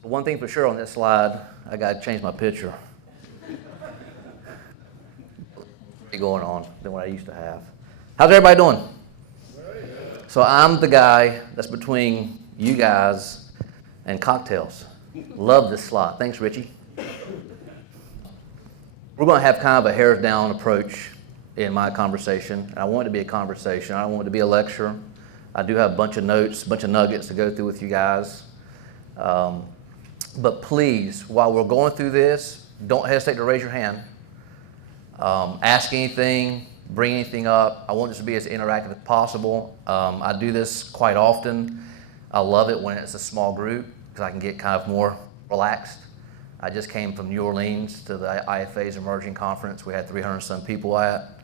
So one thing for sure on this slide, I got to change my picture. Going on than what I used to have. How's everybody doing? So I'm the guy that's between you guys and cocktails. Love this slot. Thanks, Richie. We're going to have kind of a hairs down approach in my conversation. And I want it to be a conversation. I don't want it to be a lecture. I do have a bunch of notes, a bunch of nuggets to go through with you guys. But please, while we're going through this, don't hesitate to raise your hand. Ask anything, bring anything up. I want this to be as interactive as possible. I do this quite often. I love it when it's a small group because I can get kind of more relaxed. I just came from New Orleans to the IFA's Emerging Conference. We had 300 some people at.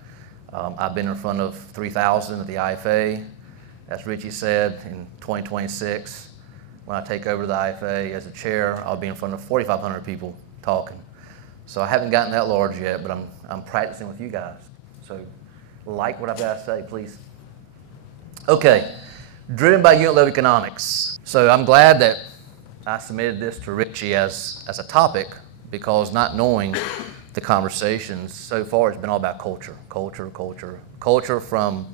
I've been in front of 3,000 at the IFA. As Richie said, in 2026, when I take over the IFA as a chair, I'll be in front of 4,500 people talking. So I haven't gotten that large yet, but I'm practicing with you guys. So like what I've got to say, please. Okay, driven by unit level economics. So I'm glad that I submitted this to Richie as a topic because not knowing the conversations so far has been all about culture. Culture from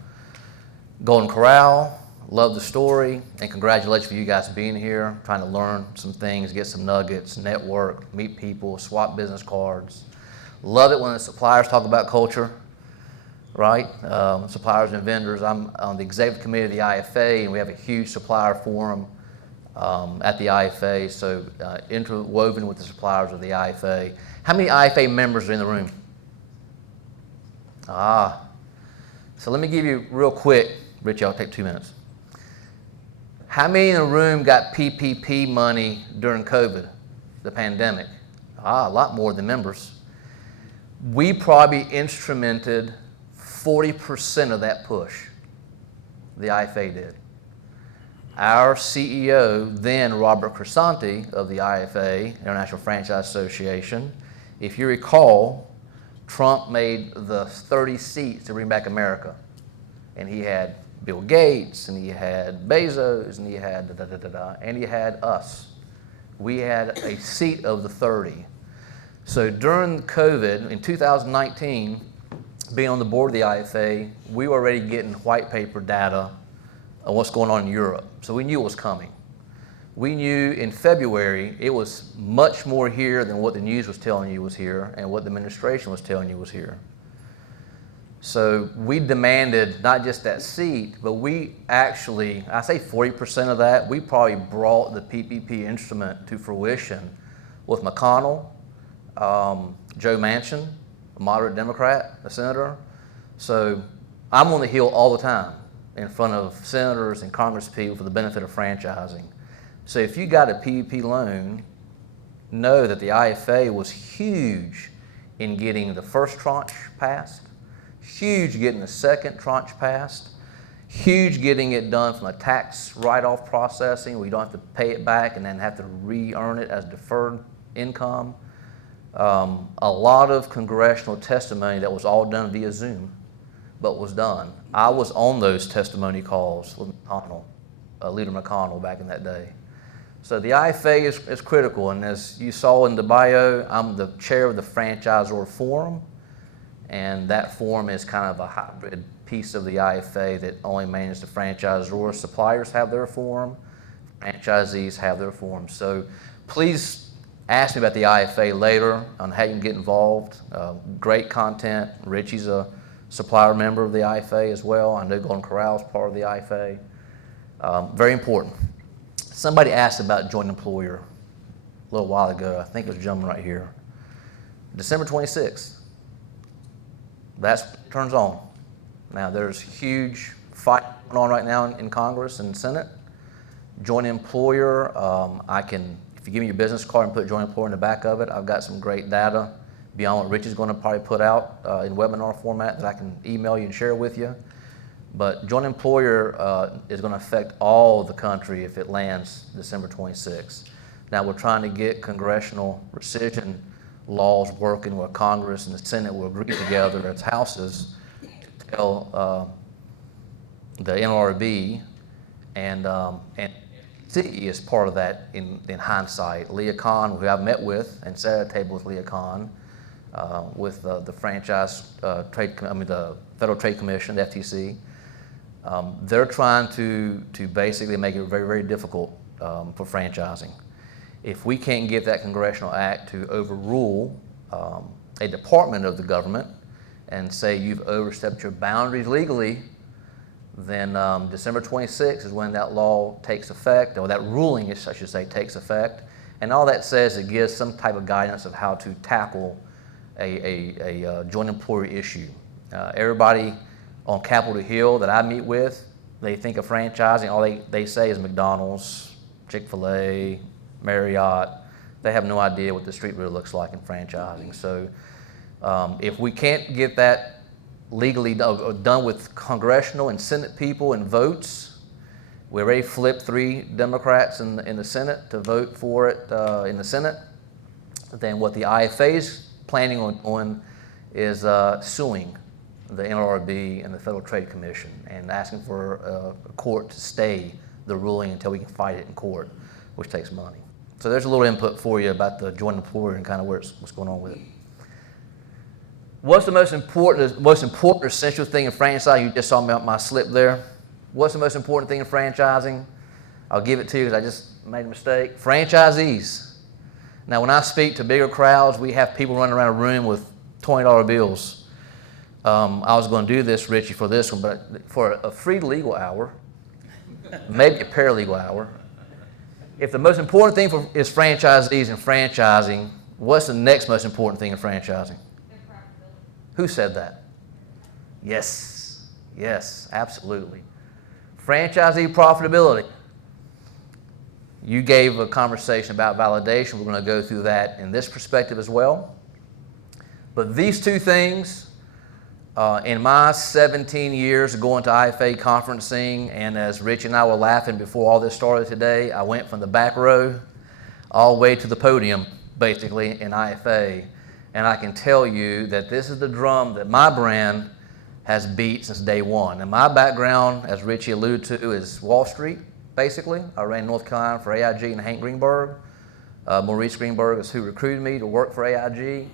Golden Corral. Love the story, and congratulations for you guys being here, trying to learn some things, get some nuggets, network, meet people, swap business cards. Love it when the suppliers talk about culture, right? Suppliers and vendors. I'm on the executive committee of the IFA, and we have a huge supplier forum at the IFA, so interwoven with the suppliers of the IFA. How many IFA members are in the room? So let me give you real quick, Richie, I'll take 2 minutes. How many in the room got PPP money during COVID, the pandemic? A lot more than members. We probably instrumented 40% of that push. The IFA did. Our CEO, then Robert Crisanti of the IFA, International Franchise Association, if you recall, Trump made the 30 seats to bring back America. And he had Bill Gates, and he had Bezos, and he had and he had us. We had a seat of the 30. So during COVID, in 2019, being on the board of the IFA, we were already getting white paper data on what's going on in Europe. So we knew it was coming. We knew in February it was much more here than what the news was telling you was here and what the administration was telling you was here. So we demanded not just that seat, but we actually, I say 40% of that, we probably brought the PPP instrument to fruition with McConnell, Joe Manchin, a moderate Democrat, a senator. So I'm on the Hill all the time in front of senators and congresspeople for the benefit of franchising. So if you got a PPP loan, know that the IFA was huge in getting the first tranche passed, huge getting the second tranche passed, huge getting it done from a tax write-off processing where you don't have to pay it back and then have to re-earn it as deferred income. A lot of congressional testimony that was all done via Zoom, but was done. I was on those testimony calls with McConnell, Leader McConnell back in that day. So the IFA is critical, and as you saw in the bio, I'm the chair of the Franchisor Forum, and that forum is kind of a hybrid piece of the IFA that only manages the franchisors. Suppliers have their forum, franchisees have their forum. So please ask me about the IFA later on how you can get involved. Great content. Richie's a supplier member of the IFA as well. I know Golden Corral is part of the IFA. Very important. Somebody asked about joint employer a little while ago. I think it was a gentleman right here. December 26th. That turns on. Now there's huge fight going on right now in Congress and Senate. Joint employer, if you give me your business card and put joint employer in the back of it, I've got some great data beyond what Rich is going to probably put out in webinar format that I can email you and share with you. But joint employer is going to affect all of the country if it lands December 26th. Now we're trying to get congressional rescission laws working where Congress and the Senate will agree together as houses to tell the NLRB and is part of that in hindsight. Leah Kahn, who I've met with and sat at a table with Leah Kahn, with the the Federal Trade Commission, the FTC. They're trying to basically make it very, very difficult for franchising. If we can't get that congressional act to overrule a department of the government and say you've overstepped your boundaries legally, then December 26th is when that law takes effect, or that ruling, I should say, takes effect. And all that says, it gives some type of guidance of how to tackle a joint employer issue. Everybody on Capitol Hill that I meet with, they think of franchising, all they say is McDonald's, Chick-fil-A, Marriott. They have no idea what the street really looks like in franchising. So if we can't get that legally done with congressional and Senate people and votes, we already flipped 3 Democrats in the Senate to vote for it in the Senate. Then what the IFA is planning on is suing the NLRB and the Federal Trade Commission and asking for a court to stay the ruling until we can fight it in court, which takes money. So there's a little input for you about the joint employer and kind of what's going on with it. What's the most important essential thing in franchising? You just saw me on my slip there. What's the most important thing in franchising? I'll give it to you because I just made a mistake. Franchisees. Now, when I speak to bigger crowds, we have people running around a room with $20 bills. I was going to do this, Richie, for this one, but for a free legal hour, maybe a paralegal hour, if the most important thing is franchisees and franchising, what's the next most important thing in franchising? Who said that? Yes, absolutely. Franchisee profitability. You gave a conversation about validation. We're going to go through that in this perspective as well. But these two things, in my 17 years of going to IFA conferencing, and as Rich and I were laughing before all this started today, I went from the back row all the way to the podium, basically, in IFA. And I can tell you that this is the drum that my brand has beat since day one. And my background, as Richie alluded to, is Wall Street, basically. I ran North Carolina for AIG and Hank Greenberg. Maurice Greenberg is who recruited me to work for AIG.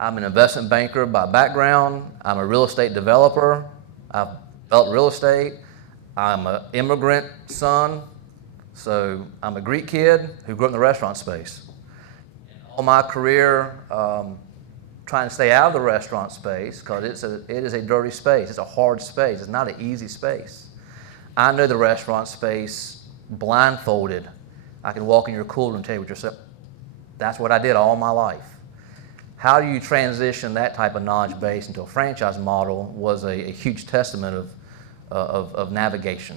I'm an investment banker by background. I'm a real estate developer. I've developed real estate. I'm an immigrant son, so I'm a Greek kid who grew up in the restaurant space. All my career, trying to stay out of the restaurant space because it is a dirty space. It's a hard space. It's not an easy space. I know the restaurant space blindfolded. I can walk in your cooler and tell you what you're saying. That's what I did all my life. How do you transition that type of knowledge base into a franchise model was a huge testament of navigation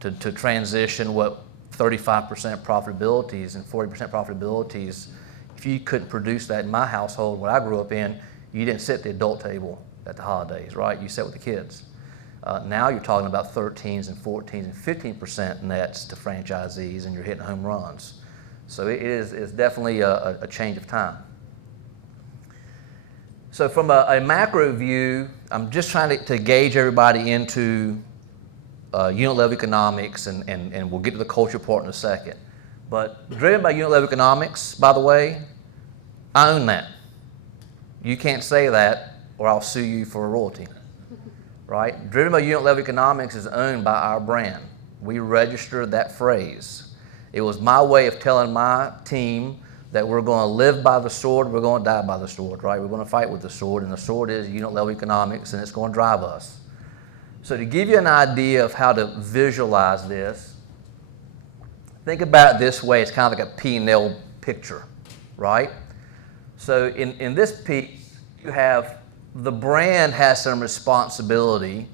to transition what 35% profitabilities and 40% profitabilities. If you couldn't produce that in my household, what I grew up in, you didn't sit at the adult table at the holidays, right? You sat with the kids. Now you're talking about 13s and 14s and 15% nets to franchisees, and you're hitting home runs. So it's definitely a change of time. So from a macro view, I'm just trying to gauge everybody into unit level economics, and we'll get to the culture part in a second. But driven by unit level economics, by the way, I own that. You can't say that or I'll sue you for a royalty, right? Driven by unit level economics is owned by our brand. We registered that phrase. It was my way of telling my team that we're going to live by the sword, we're going to die by the sword, right? We're going to fight with the sword, and the sword is unit level economics, and it's going to drive us. So to give you an idea of how to visualize this, think about it this way. It's kind of like a P&L picture, right? So in this piece, you have the brand has some responsibility.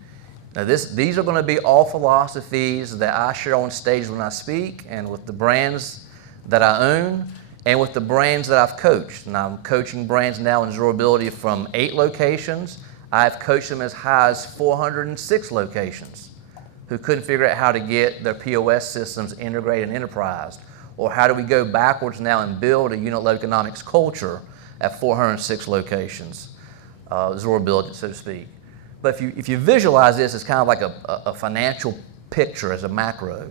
Now these are going to be all philosophies that I share on stage when I speak, and with the brands that I own, and with the brands that I've coached. And I'm coaching brands now in durability from 8 locations. I've coached them as high as 406 locations who couldn't figure out how to get their POS systems integrated and enterprised. Or how do we go backwards now and build a unit level economics culture at 406 locations, durability, so to speak. But if you visualize this, it's kind of like a financial picture as a macro.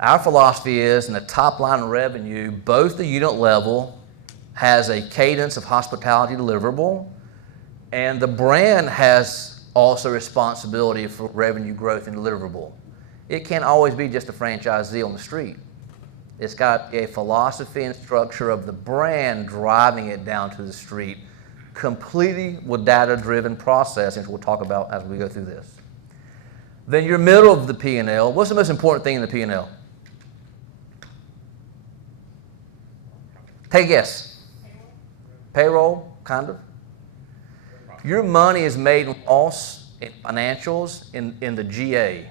Our philosophy is in the top line of revenue, both the unit level has a cadence of hospitality deliverable, and the brand has also responsibility for revenue growth and deliverable. It can't always be just a franchisee on the street. It's got a philosophy and structure of the brand driving it down to the street, completely with data-driven process, which we'll talk about as we go through this. Then your middle of the P&L, what's the most important thing in the P&L? Take a guess. Payroll, kind of. Your money is made in loss in financials in the GA,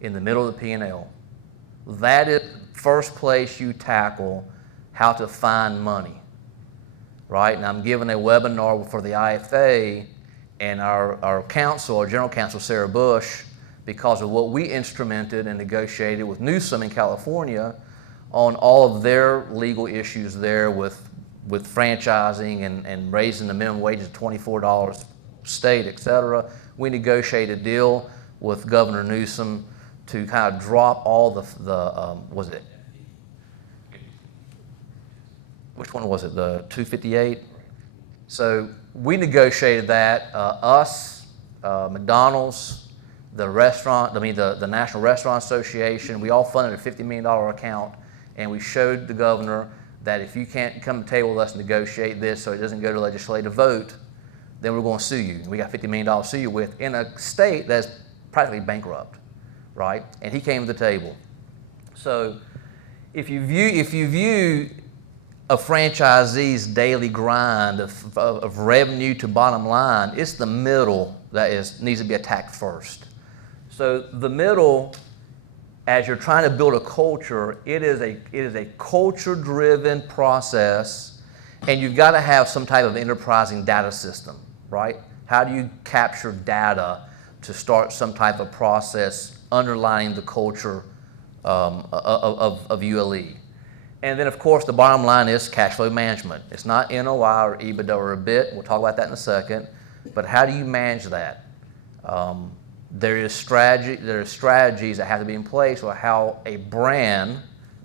in the middle of the P&L. That is the first place you tackle how to find money, right? And I'm giving a webinar for the IFA and our counsel, our general counsel, Sarah Bush, because of what we instrumented and negotiated with Newsom in California on all of their legal issues there with franchising and raising the minimum wages to $24 state, et cetera. We negotiated a deal with Governor Newsom to kind of drop all which one was it, the 258? So we negotiated that, McDonald's, the National Restaurant Association, we all funded a $50 million account, and we showed the governor that if you can't come to the table with us and negotiate this so it doesn't go to legislative vote, then we're going to sue you. We got $50 million to sue you with in a state that's practically bankrupt, right? And he came to the table. So if you view a franchisee's daily grind of revenue to bottom line, it's the middle that needs to be attacked first. So the middle, as you're trying to build a culture, it is a culture-driven process, and you've got to have some type of enterprising data system, right? How do you capture data to start some type of process underlining the culture of ULE? And then, of course, the bottom line is cash flow management. It's not NOI or EBITDA or EBIT. We'll talk about that in a second. But how do you manage that? There are strategies that have to be in place for how a brand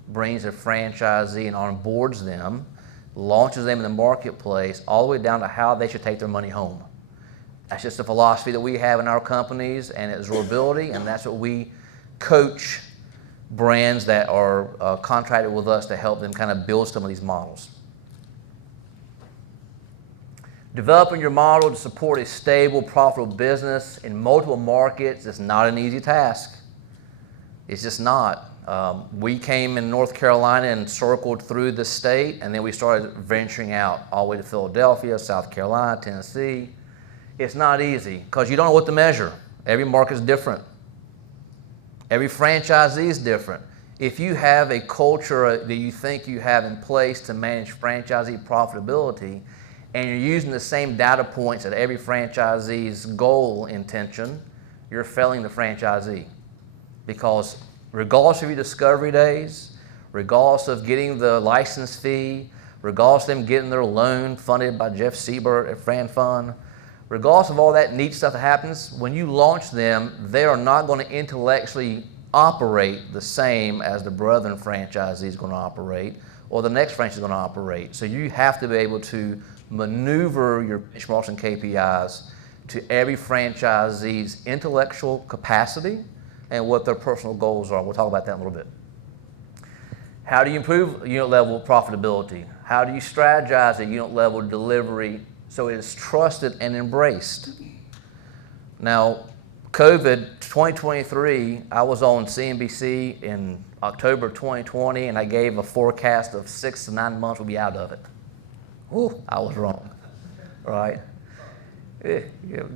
brings a franchisee and onboards them, launches them in the marketplace, all the way down to how they should take their money home. That's just a philosophy that we have in our companies and at Absorbability, and that's what we coach brands that are contracted with us to help them kind of build some of these models. Developing your model to support a stable, profitable business in multiple markets is not an easy task. It's just not. We came in North Carolina and circled through the state, and then we started venturing out all the way to Philadelphia, South Carolina, Tennessee. It's not easy because you don't know what to measure. Every market is different. Every franchisee is different. If you have a culture that you think you have in place to manage franchisee profitability, and you're using the same data points at every franchisee's goal intention, you're failing the franchisee. Because regardless of your discovery days, regardless of getting the license fee, regardless of them getting their loan funded by Jeff Siebert at Fran Fund, regardless of all that neat stuff that happens, when you launch them, they are not going to intellectually operate the same as the brethren franchisee is going to operate or the next franchise is going to operate. So you have to be able to maneuver your benchmarks and KPIs to every franchisee's intellectual capacity and what their personal goals are. We'll talk about that in a little bit. How do you improve unit level profitability? How do you strategize a unit level delivery so it is trusted and embraced? Now, COVID 2023, I was on CNBC in October 2020, and I gave a forecast of 6 to 9 months we'll be out of it. Ooh, I was wrong, right?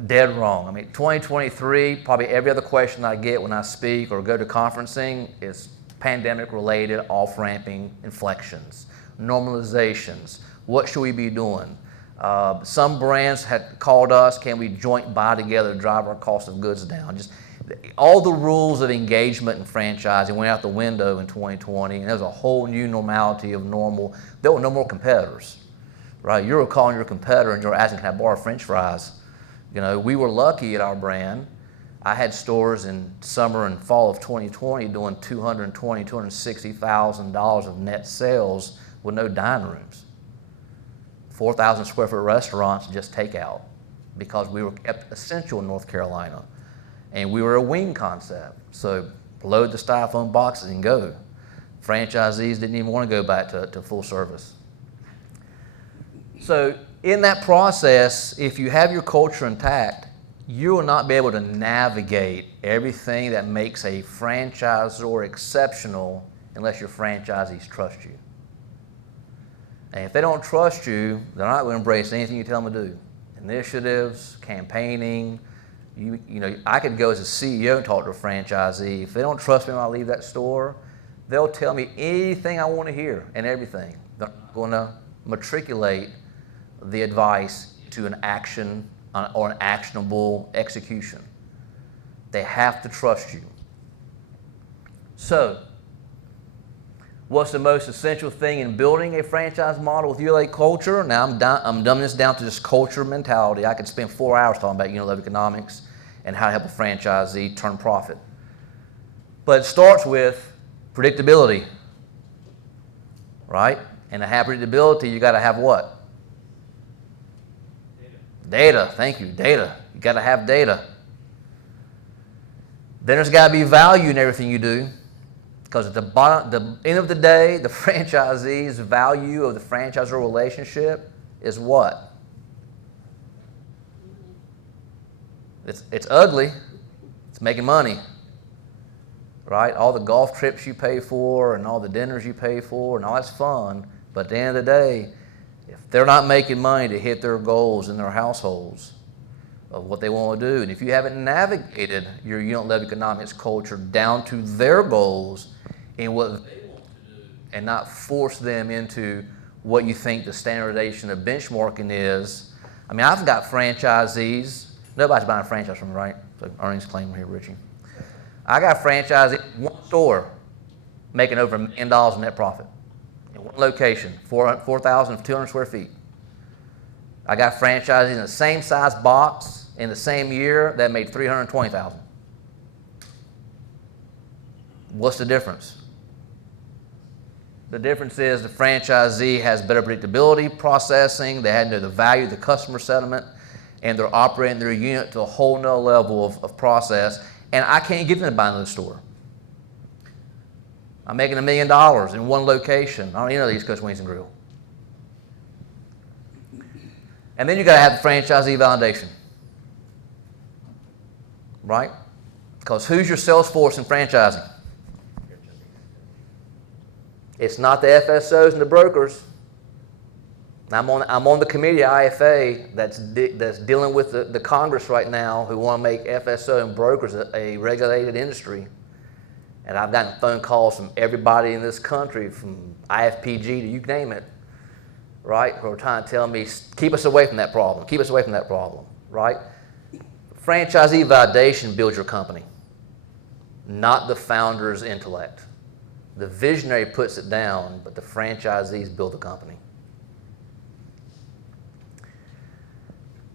Dead wrong. I mean, 2023, probably every other question I get when I speak or go to conferencing is pandemic-related, off-ramping inflections, normalizations. What should we be doing? Some brands had called us, can we joint buy together to drive our cost of goods down? Just all the rules of engagement and franchising went out the window in 2020, and there was a whole new normality of normal. There were no more competitors, right? You were calling your competitor and you were asking, can I borrow French fries? You know, we were lucky at our brand I had stores in summer and fall of 2020 doing $220,000, $260,000 of net sales with no dining rooms. 4,000 square foot restaurants, just takeout, because we were kept essential in North Carolina. And we were a wing concept. So load the styrofoam boxes and go. Franchisees didn't even want to go back to full service. So in that process, if you have your culture intact, you will not be able to navigate everything that makes a franchisor exceptional unless your franchisees trust you. And if they don't trust you, they're not going to embrace anything you tell them to do. Initiatives, campaigning. You know, I could go as a CEO and talk to a franchisee. If they don't trust me when I leave that store, they'll tell me anything I want to hear and everything. They're not going to matriculate the advice to an action or an actionable execution. They have to trust you. So, what's the most essential thing in building a franchise model with ULA culture? Now, I'm dumbing this down to just culture mentality. I could spend 4 hours talking about unit level economics and how to help a franchisee turn profit. But it starts with predictability, right? And to have predictability, you got to have what? Data. Thank you. Data. You got to have data. Then there's got to be value in everything you do, because at the end of the day, the franchisee's value of the franchisor relationship is what? It's ugly. It's making money, right? All the golf trips you pay for and all the dinners you pay for and all that's fun, but at the end of the day, if they're not making money to hit their goals in their households of what they want to do, and if you haven't navigated your unit level economics culture down to their goals and what they want to do, and not force them into what you think the standardization of benchmarking is. I mean, I've got franchisees. Nobody's buying a franchise from me, right? So earnings claim here, Richie. I got franchisees, one store, making over $1 million in net profit. In one location, 4,200 square feet. I got franchisees in the same size box in the same year that made $320,000. What's the difference? The difference is the franchisee has better predictability processing, they know the value of the customer settlement, and they're operating their unit to a whole nother level of process, and I can't get them to buy another store. I'm making $1 million in one location. I don't even know the East Coast Wings and Grill. And then you got to have the franchisee validation, right? Because who's your sales force in franchising? It's not the FSOs and the brokers. I'm on the committee at IFA that's dealing with the Congress right now who want to make FSO and brokers a regulated industry. And I've gotten phone calls from everybody in this country, from IFPG to you name it, right, who are trying to tell me, keep us away from that problem, keep us away from that problem, right? Franchisee validation builds your company, not the founder's intellect. The visionary puts it down, but the franchisees build the company.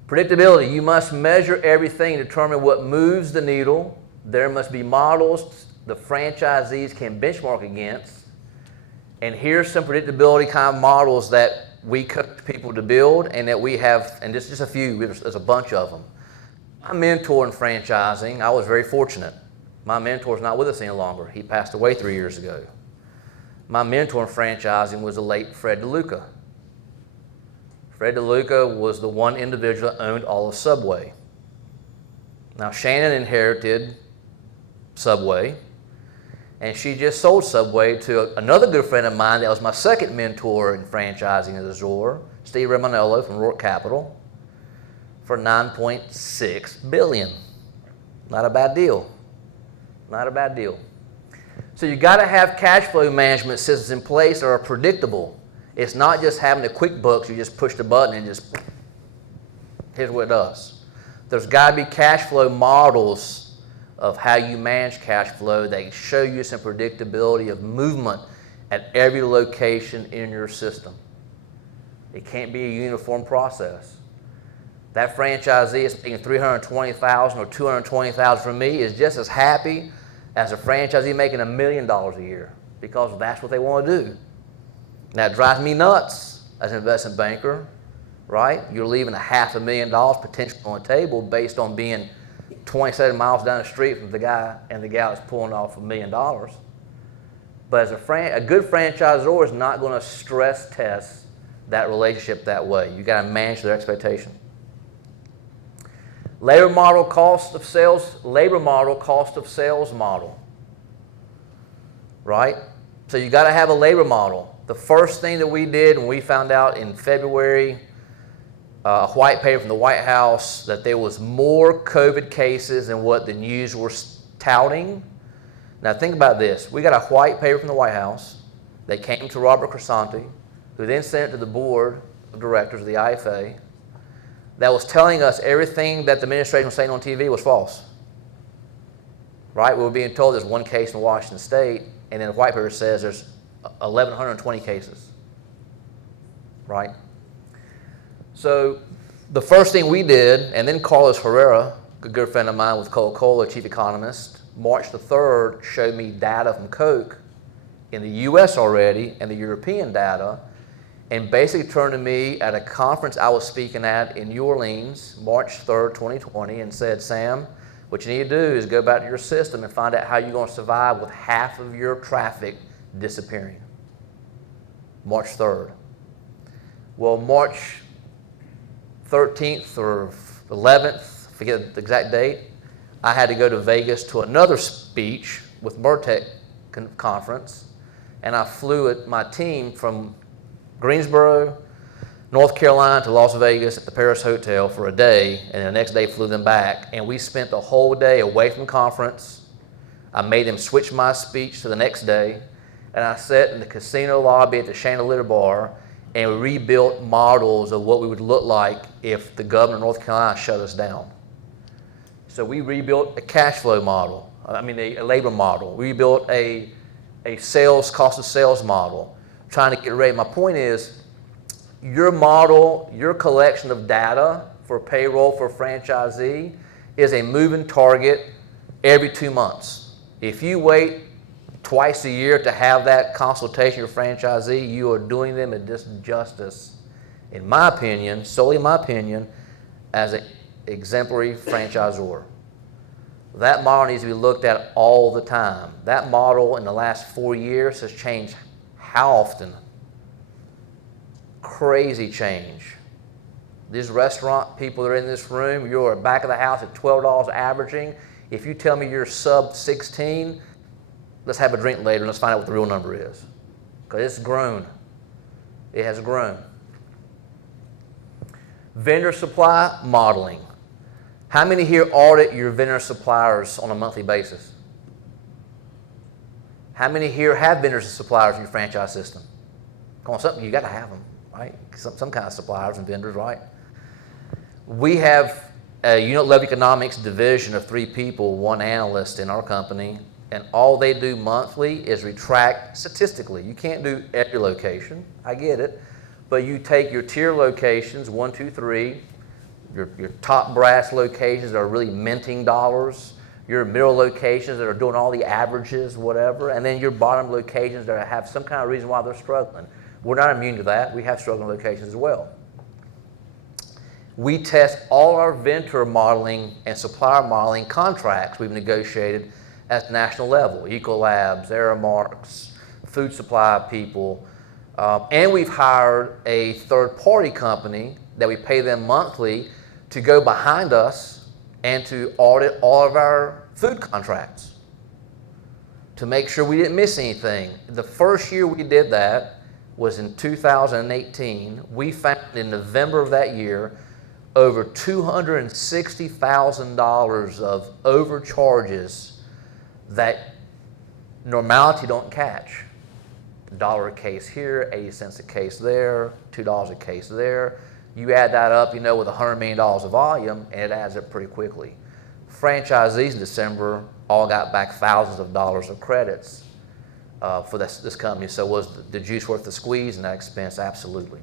Predictability. You must measure everything and determine what moves the needle. There must be models the franchisees can benchmark against. And here's some predictability kind of models that we coach people to build and that we have, and just a few, there's a bunch of them. My mentor in franchising, I was very fortunate. My mentor's not with us any longer. He passed away 3 years ago. My mentor in franchising was the late Fred DeLuca. Fred DeLuca was the one individual that owned all of Subway. Now, Shannon inherited Subway, and she just sold Subway to another good friend of mine that was my second mentor in franchising at Azure, Steve Remanello from Rourke Capital, for $9.6 billion. Not a bad deal. Not a bad deal. So you got to have cash flow management systems in place that are predictable. It's not just having the QuickBooks, you just push the button and just, here's what it does. There's got to be cash flow models of how you manage cash flow that show you some predictability of movement at every location in your system. It can't be a uniform process. That franchisee is making $320,000 or $220,000 from me is just as happy as a franchisee making $1 million a year, because that's what they want to do. Now, it drives me nuts as an investment banker, right? You're leaving $500,000 potentially on the table based on being 27 miles down the street from the guy and the gal that's pulling off $1 million. But as a good franchisor is not going to stress test that relationship that way. You got to manage their expectation. Labor model, cost of sales model, right? So you got to have a labor model. The first thing that we did when we found out in February, a white paper from the White House, that there was more COVID cases than what the news were touting. Now think about this. We got a white paper from the White House that came to Robert Crisanti, who then sent it to the board of directors of the IFA, that was telling us everything that the administration was saying on TV was false. Right? We were being told there's one case in Washington State, and then the white paper says there's 1,120 cases. Right? So the first thing we did, and then Carlos Herrera, a good friend of mine with Coca-Cola, chief economist, March the 3rd showed me data from Coke in the US already and the European data, and basically turned to me at a conference I was speaking at in New Orleans, March 3rd, 2020, and said, Sam, what you need to do is go back to your system and find out how you're going to survive with half of your traffic disappearing. March 3rd. Well, March 13th or 11th, forget the exact date, I had to go to Vegas to another speech with Mertec conference, and I flew my team from Greensboro, North Carolina to Las Vegas at the Paris Hotel for a day, and the next day flew them back, and we spent the whole day away from conference. I made them switch my speech to the next day, and I sat in the casino lobby at the Chandelier Bar, and we rebuilt models of what we would look like if the governor of North Carolina shut us down. So we rebuilt a cash flow model, a labor model. We rebuilt a cost of sales model, trying to get ready. My point is, your model, your collection of data for payroll for a franchisee is a moving target every 2 months. If you wait twice a year to have that consultation with your franchisee, you are doing them a disjustice, in my opinion, solely in my opinion, as an exemplary franchisor. That model needs to be looked at all the time. That model in the last 4 years has changed how often? Crazy change. These restaurant people that are in this room, you're back of the house at $12 averaging. If you tell me you're sub 16, let's have a drink later and let's find out what the real number is. Because it's grown. It has grown. Vendor supply modeling. How many here audit your vendor suppliers on a monthly basis? How many here have vendors and suppliers in your franchise system? Come on, something, you got to have them, right? Some kind of suppliers and vendors, right? We have a unit level economics division of 3 people, 1 analyst in our company, and all they do monthly is retract statistically. You can't do every location, I get it, but you take your tier locations, 1, 2, 3, your top brass locations that are really minting dollars, your middle locations that are doing all the averages, whatever, and then your bottom locations that have some kind of reason why they're struggling. We're not immune to that. We have struggling locations as well. We test all our vendor modeling and supplier modeling contracts we've negotiated at the national level, Ecolabs, Aramarks, food supply people, and we've hired a third-party company that we pay them monthly to go behind us and to audit all of our food contracts to make sure we didn't miss anything. The first year we did that was in 2018. We found in November of that year over $260,000 of overcharges that normality don't catch. $1 a case here, 80 cents a case there, $2 a case there. You add that up, with $100 million of volume, and it adds up pretty quickly. Franchisees in December all got back thousands of dollars of credits for this company. So was the juice worth the squeeze in that expense? Absolutely.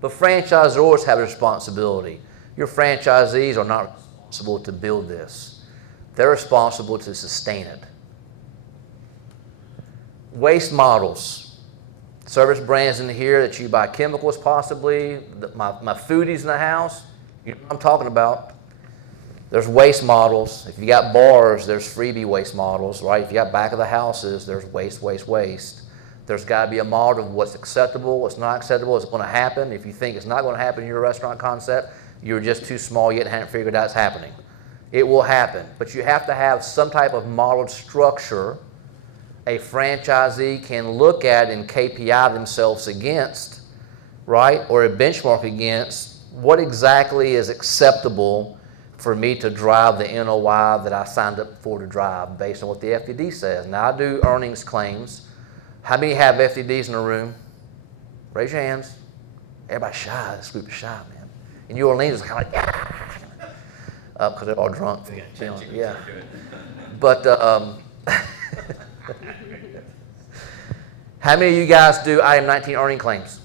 But franchisors have a responsibility Your franchisees are not responsible to build this. They're responsible to sustain it. Waste models. Service brands in here that you buy chemicals possibly. My foodies in the house, you know what I'm talking about. There's waste models. If you got bars, there's freebie waste models, right? If you got back of the houses, there's waste, waste, waste. There's got to be a model of what's acceptable, what's not acceptable, what's going to happen. If you think it's not going to happen in your restaurant concept, you're just too small yet and haven't figured out it's happening. It will happen, but you have to have some type of modeled structure a franchisee can look at and KPI themselves against, right? Or a benchmark against what exactly is acceptable for me to drive the NOI that I signed up for to drive based on what the FDD says. Now I do earnings claims. How many have FDDs in the room? Raise your hands. Everybody's shy. This group is shy, man. In New Orleans, it's kind of like, because they're all drunk. Yeah. But how many of you guys do item 19 earning claims?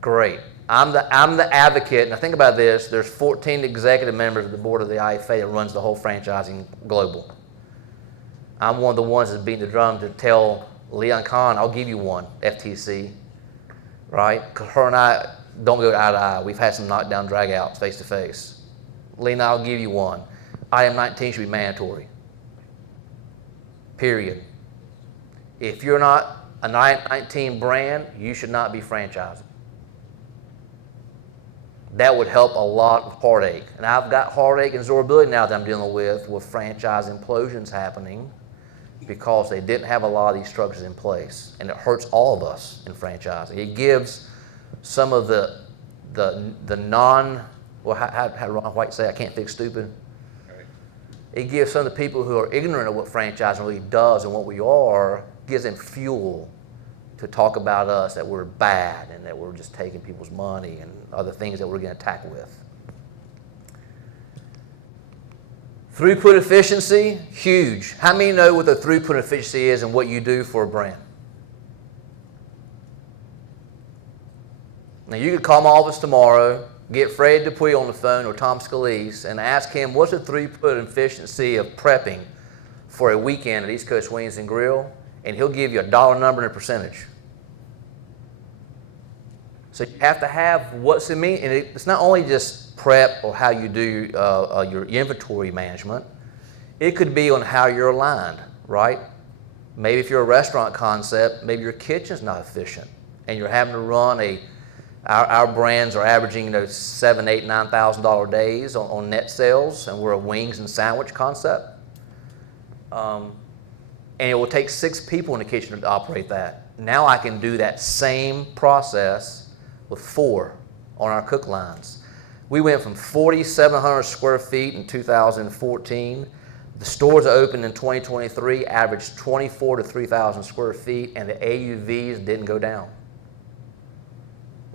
Great. I'm the advocate. Now think about this. There's 14 executive members of the board of the IFA that runs the whole franchising global. I'm one of the ones that's beating the drum to tell Leon Kahn, I'll give you one, FTC, right? Because her and I don't go eye to eye. We've had some knockdown drag-outs face to face. Leon, I'll give you one. Item 19 should be mandatory. Period. If you're not an item 19 brand, you should not be franchising. That would help a lot with heartache. And I've got heartache and absorbability now that I'm dealing with franchise implosions happening because they didn't have a lot of these structures in place. And it hurts all of us in franchising. It gives some of the non, well, how did Ron White say, I can't fix stupid? Right. It gives some of the people who are ignorant of what franchising really does and what we are, gives them fuel to talk about us, that we're bad and that we're just taking people's money and other things that we're getting attacked with. Throughput efficiency, huge. How many know what the throughput efficiency is and what you do for a brand? Now you could call my office tomorrow, get Fred Dupuy on the phone or Tom Scalise and ask him what's the throughput efficiency of prepping for a weekend at East Coast Wings and Grill, and he'll give you a dollar number and a percentage. So you have to have what's it mean, and it's not only just prep or how you do your inventory management. It could be on how you're aligned, right? Maybe if you're a restaurant concept, maybe your kitchen's not efficient, and you're having to run our brands are averaging $7,000, $8,000, $9,000 days on net sales, and we're a wings and sandwich concept. And it will take 6 people in the kitchen to operate that. Now I can do that same process with 4 on our cook lines. We went from 4,700 square feet in 2014. The stores that opened in 2023 averaged 24 to 3,000 square feet, and the AUVs didn't go down.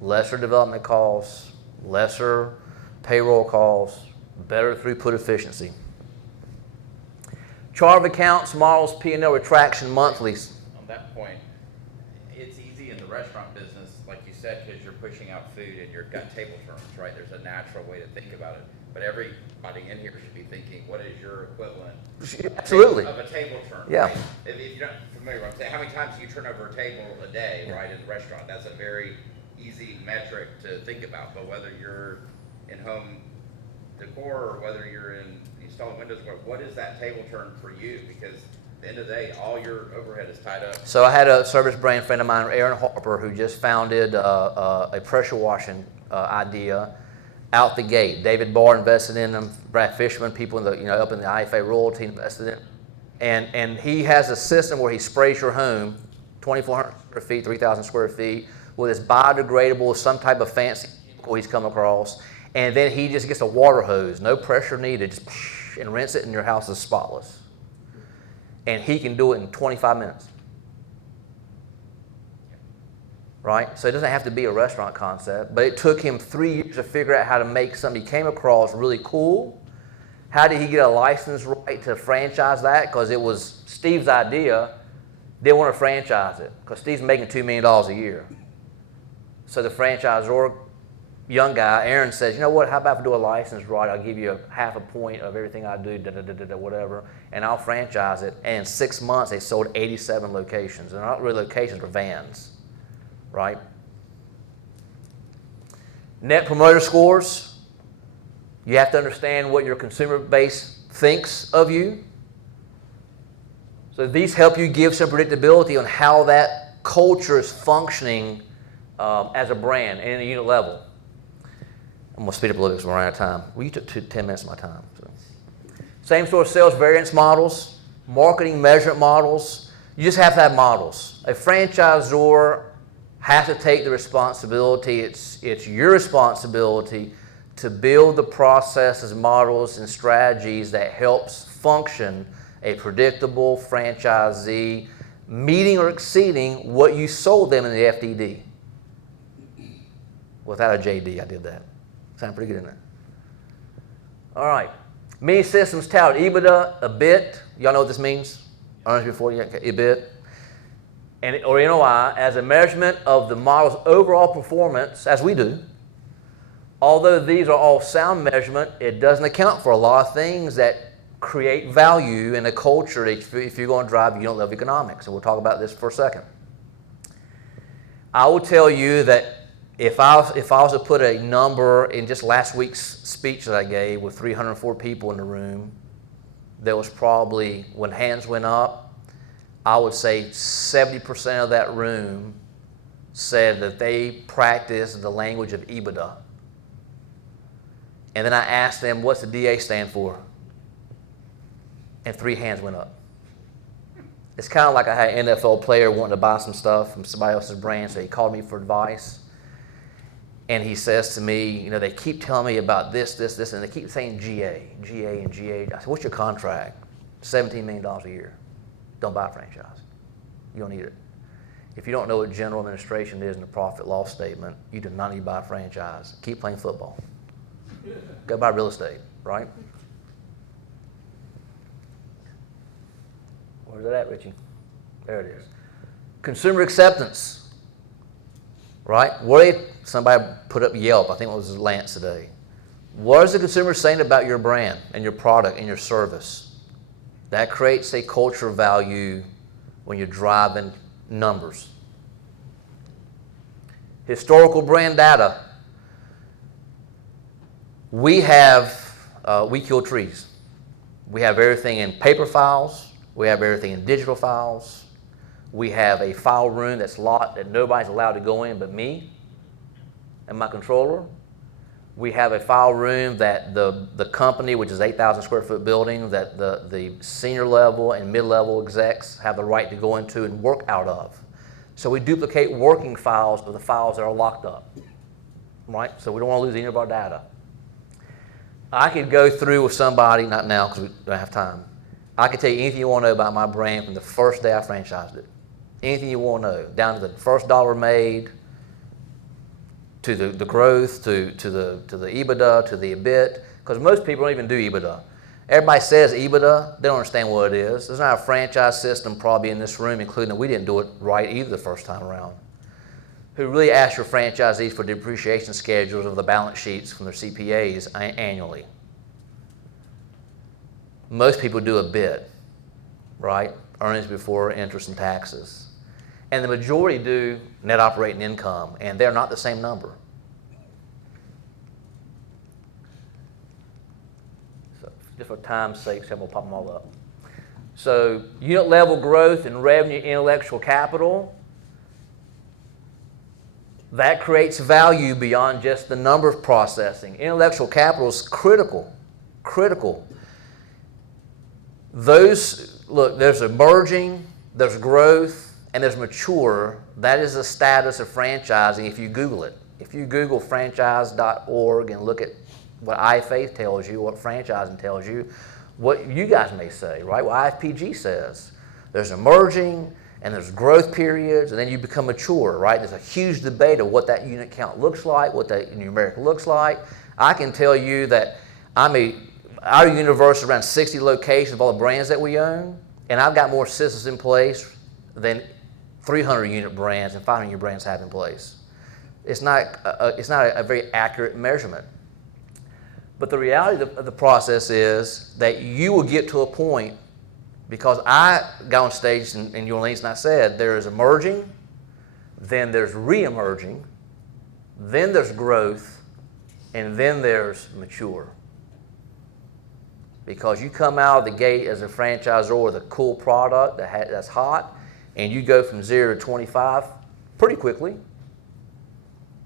Lesser development costs, lesser payroll costs, better throughput efficiency. Chart of accounts, models, P&L retraction, monthlies. On that point, it's easy in the restaurant business, like you said, because you're pushing out food and you've got table turns, right? There's a natural way to think about it. But everybody in here should be thinking, what is your equivalent Absolutely. of a table turn? Yeah. Right? If you're not familiar with what I'm saying, how many times do you turn over a table a day, right, in a restaurant? That's a very easy metric to think about. But whether you're in home decor or whether you're in installing windows, what is that table turn for you? Because at the end of the day, all your overhead is tied up. So I had a service brand friend of mine, Aaron Harper, who just founded a pressure washing idea out the gate. David Barr invested in them. Brad Fishman, people in the up in the IFA royalty invested in. And he has a system where he sprays your home, 2,400 square feet, 3,000 square feet, with this biodegradable, some type of fancy chemical he's come across, and then he just gets a water hose, no pressure needed, just and rinse it, and your house is spotless. And he can do it in 25 minutes. Right? So it doesn't have to be a restaurant concept, but it took him 3 years to figure out how to make something he came across really cool. How did he get a license right to franchise that? Because it was Steve's idea. Didn't want to franchise it because Steve's making $2 million a year. So the franchisor young guy, Aaron, says, you know what, how about if I do a license right, I'll give you a half a point of everything I do, whatever, and I'll franchise it. And in 6 months, they sold 87 locations. And they're not really locations, they're vans, right? Net promoter scores. You have to understand what your consumer base thinks of you. So these help you give some predictability on how that culture is functioning as a brand and at a unit level. I'm going to speed up a little bit because we're running out of time. Well, you took 10 minutes of my time. So. Same store sales variance models, marketing measurement models. You just have to have models. A franchisor has to take the responsibility. It's your responsibility to build the processes, models, and strategies that helps function a predictable franchisee meeting or exceeding what you sold them in the FDD. Without a JD, I did that. Sound pretty good, isn't it? All right. Many systems tout EBITDA, EBIT. Y'all know what this means? Earnings before EBIT. And, or NOI as a measurement of the model's overall performance, as we do. Although these are all sound measurement, it doesn't account for a lot of things that create value in a culture if you're going to drive unit level economics. And we'll talk about this for a second. I will tell you that if I was to put a number in just last week's speech that I gave with 304 people in the room, there was probably, when hands went up, I would say 70% of that room said that they practiced the language of EBITDA. And then I asked them, what's the DA stand for? And 3 hands went up. It's kind of like I had an NFL player wanting to buy some stuff from somebody else's brand, so he called me for advice. And he says to me, you know, they keep telling me about this, and they keep saying GA. I said, what's your contract? $17 million a year. Don't buy a franchise. You don't need it. If you don't know what general administration is in the profit loss statement, you do not need to buy a franchise. Keep playing football. Go buy real estate, right? Where's that at, Richie? There it is. Consumer acceptance, right? Somebody put up Yelp. I think it was Lance today. What is the consumer saying about your brand and your product and your service? That creates a culture value when you're driving numbers. Historical brand data. We kill trees. We have everything in paper files. We have everything in digital files. We have a file room that's locked that nobody's allowed to go in but me and my controller. We have a file room that the company, which is 8,000 square foot building, that the senior level and mid-level execs have the right to go into and work out of. So we duplicate working files with the files that are locked up, right? So we don't want to lose any of our data. I could go through with somebody, not now because we don't have time. I could tell you anything you want to know about my brand from the first day I franchised it. Anything you want to know, down to the first dollar made, to the growth, to the EBITDA, to the EBIT, because most people don't even do EBITDA. Everybody says EBITDA, they don't understand what it is. There's not a franchise system probably in this room, including that we didn't do it right either the first time around, who really ask your franchisees for depreciation schedules of the balance sheets from their CPAs annually. Most people do a bit, right? Earnings before interest and taxes. And the majority do net operating income, and they're not the same number. So just for time's sake, so we'll pop them all up. So unit level growth and revenue intellectual capital, that creates value beyond just the number of processing. Intellectual capital is critical. There's emerging, there's growth, and there's mature. That is the status of franchising if you Google it. If you Google franchise.org and look at what iFaith tells you, what franchising tells you, what you guys may say, right? What IFPG says. There's emerging, and there's growth periods, and then you become mature, right? There's a huge debate of what that unit count looks like, what that numeric looks like. I can tell you that our universe is around 60 locations of all the brands that we own, and I've got more systems in place than 300 unit brands and 500 unit brands have in place. It's not a very accurate measurement. But the reality of the process is that you will get to a point, because I got on stage in New Orleans and I said, there is emerging, then there's re-emerging, then there's growth, and then there's mature. Because you come out of the gate as a franchisor with a cool product that's hot, and you go from 0 to 25 pretty quickly,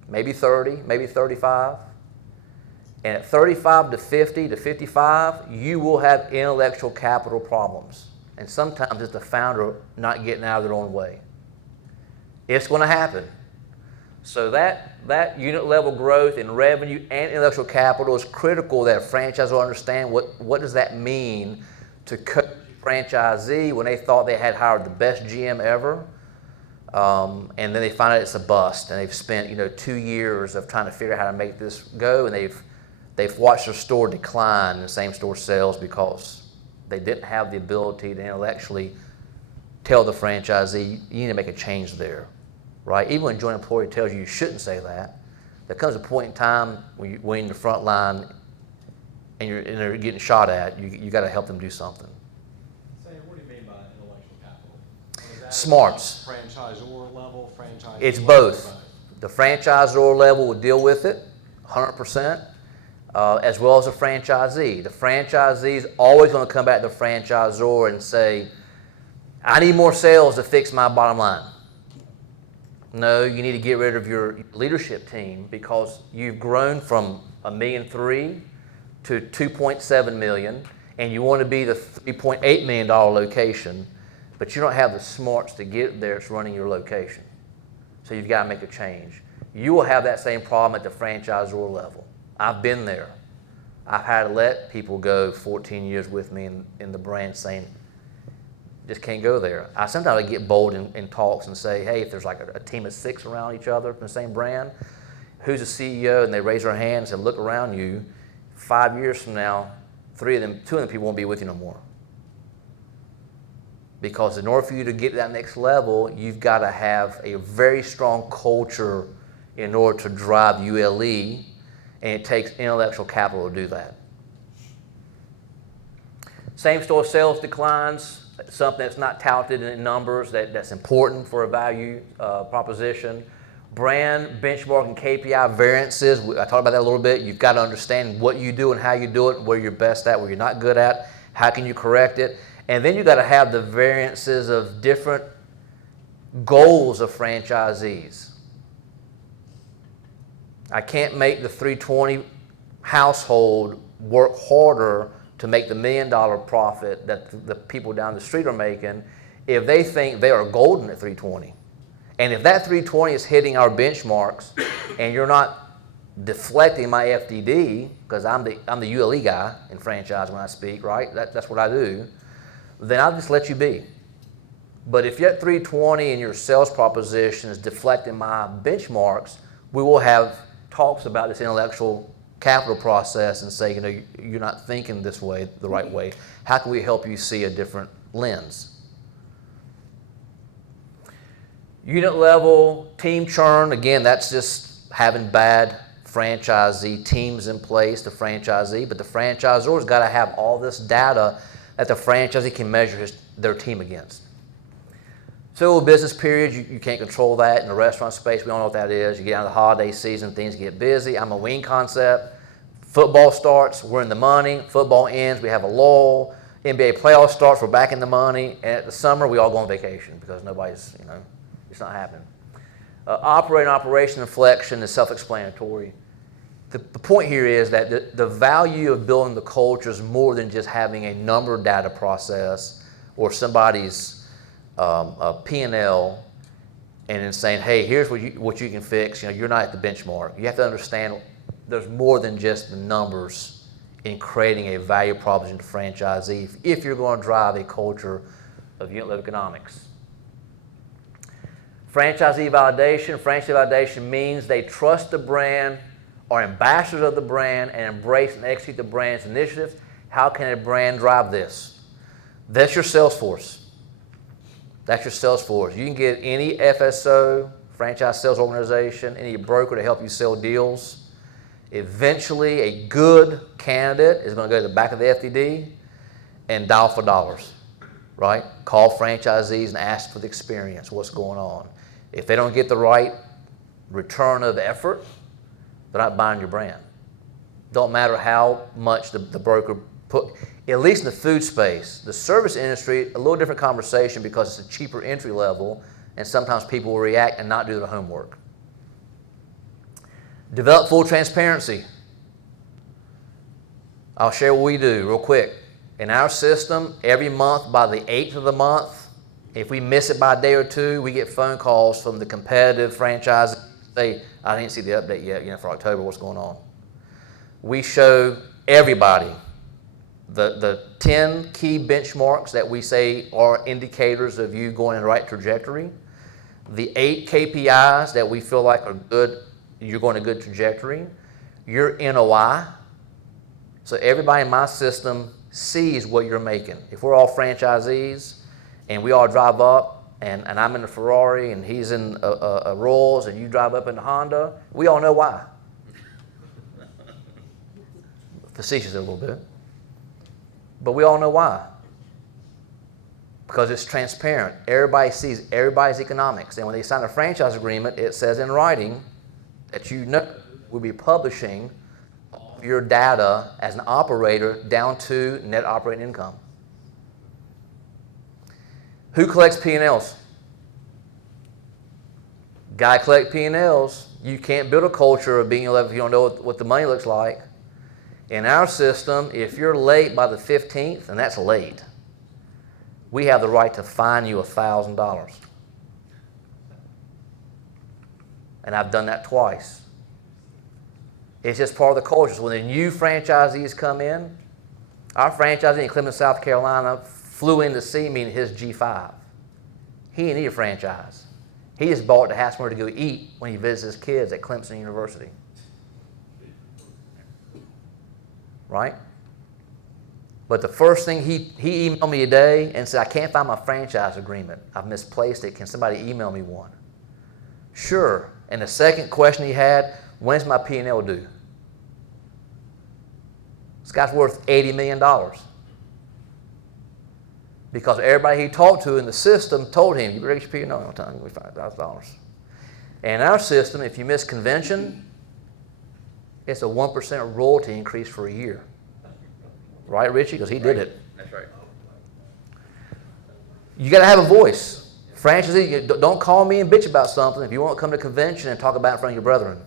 maybe 30, maybe 35. And at 35 to 50 to 55, you will have intellectual capital problems. And sometimes it's the founder not getting out of their own way. It's going to happen. So that unit level growth in revenue and intellectual capital is critical that a franchisor understand what does that mean to coach a franchisee when they thought they had hired the best GM ever, and then they find out it's a bust, and they've spent 2 years of trying to figure out how to make this go, and they've watched their store decline in same store sales because they didn't have the ability to intellectually tell the franchisee, you need to make a change there, right? Even when a joint employee tells you shouldn't say that, there comes a point in time when you're in the front line and they're getting shot at, you got to help them do something. Say, what do you mean by intellectual capital? Is that Smarts. Franchisor level, franchisee It's level, both. The franchisor level will deal with it 100%. As well as the franchisee. The franchisee is always going to come back to the franchisor and say, I need more sales to fix my bottom line. No, you need to get rid of your leadership team because you've grown from $1.3 million to $2.7 million, and you want to be the $3.8 million location, but you don't have the smarts to get there. It's running your location. So you've got to make a change. You will have that same problem at the franchisor level. I've been there. I've had to let people go 14 years with me in the brand saying, just can't go there. Sometimes I get bold in talks and say, hey, if there's like a team of 6 around each other from the same brand, who's the CEO? And they raise their hand and say, look around you. 5 years from now, 2 of them people won't be with you no more. Because in order for you to get to that next level, you've got to have a very strong culture in order to drive ULE. And it takes intellectual capital to do that. Same-store sales declines, something that's not touted in numbers that's important for a value proposition. Brand, benchmark, and KPI variances, I talked about that a little bit. You've got to understand what you do and how you do it, where you're best at, where you're not good at, how can you correct it. And then you've got to have the variances of different goals of franchisees. I can't make the 320 household work harder to make the $1 million profit that the people down the street are making if they think they are golden at 320. And if that 320 is hitting our benchmarks and you're not deflecting my FDD, because I'm the ULE guy in franchise when I speak, right? That's what I do, then I'll just let you be. But if you're at 320 and your sales proposition is deflecting my benchmarks, we will have talks about this intellectual capital process and say, you're not thinking this way, the right way. How can we help you see a different lens? Unit level, team churn, again, that's just having bad franchisee teams in place, the franchisee, but the franchisor's got to have all this data that the franchisee can measure their team against. So business periods, you can't control that. In the restaurant space, we all know what that is. You get out of the holiday season, things get busy. I'm a wing concept. Football starts, we're in the money. Football ends, we have a lull. NBA playoffs starts, we're back in the money. And at the summer, we all go on vacation because nobody's, it's not happening. Operation inflection is self-explanatory. The point here is that the value of building the culture is more than just having a number data process or somebody's a P&L and then saying, hey, here's what you can fix. You're not at the benchmark. You have to understand there's more than just the numbers in creating a value proposition to franchisee if you're going to drive a culture of unit level economics. Franchisee validation means they trust the brand, are ambassadors of the brand, and embrace and execute the brand's initiatives. How can a brand drive this? That's your sales force. That's your sales force. You can get any FSO franchise sales organization, any broker to help you sell deals. Eventually, a good candidate is going to go to the back of the FDD and dial for dollars, right? Call franchisees and ask for the experience, what's going on. If they don't get the right return of effort, they're not buying your brand. Don't matter how much the broker put, at least in the food space. The service industry, a little different conversation because it's a cheaper entry level, and sometimes people will react and not do their homework. Develop full transparency. I'll share what we do real quick. In our system, every month by the 8th of the month, if we miss it by a day or two, we get phone calls from the competitive franchise. Say, I didn't see the update yet, for October, what's going on? We show everybody the 10 key benchmarks that we say are indicators of you going in the right trajectory, the 8 KPIs that we feel like are good, you're going a good trajectory, your NOI. So everybody in my system sees what you're making. If we're all franchisees and we all drive up and I'm in a Ferrari and he's in a Rolls and you drive up in a Honda, we all know why. Facetious a little bit. But we all know why. Because it's transparent. Everybody sees everybody's economics. And when they sign a franchise agreement, it says in writing that we'll be publishing your data as an operator down to net operating income. Who collects P&Ls? Guy collect P&Ls. You can't build a culture of being 11 if you don't know what the money looks like. In our system, if you're late by the 15th, and that's late, we have the right to fine you $1,000. And I've done that twice. It's just part of the culture. So when the new franchisees come in, our franchisee in Cleveland, South Carolina, flew in to see me in his G5. He didn't need a franchise. He just bought the house somewhere to go eat when he visits his kids at Clemson University. Right? But the first thing, he emailed me today and said, I can't find my franchise agreement. I've misplaced it. Can somebody email me one? Sure. And the second question he had, when's my P&L due? This guy's worth $80 million. Because everybody he talked to in the system told him, you better get your P&L on time, you'll be $5,000. And in our system, if you miss convention, it's a 1% royalty increase for a year. Right, Richie? Because he did it. That's right. You got to have a voice. Franchisee, don't call me and bitch about something if you want to come to convention and talk about it in front of your brethren.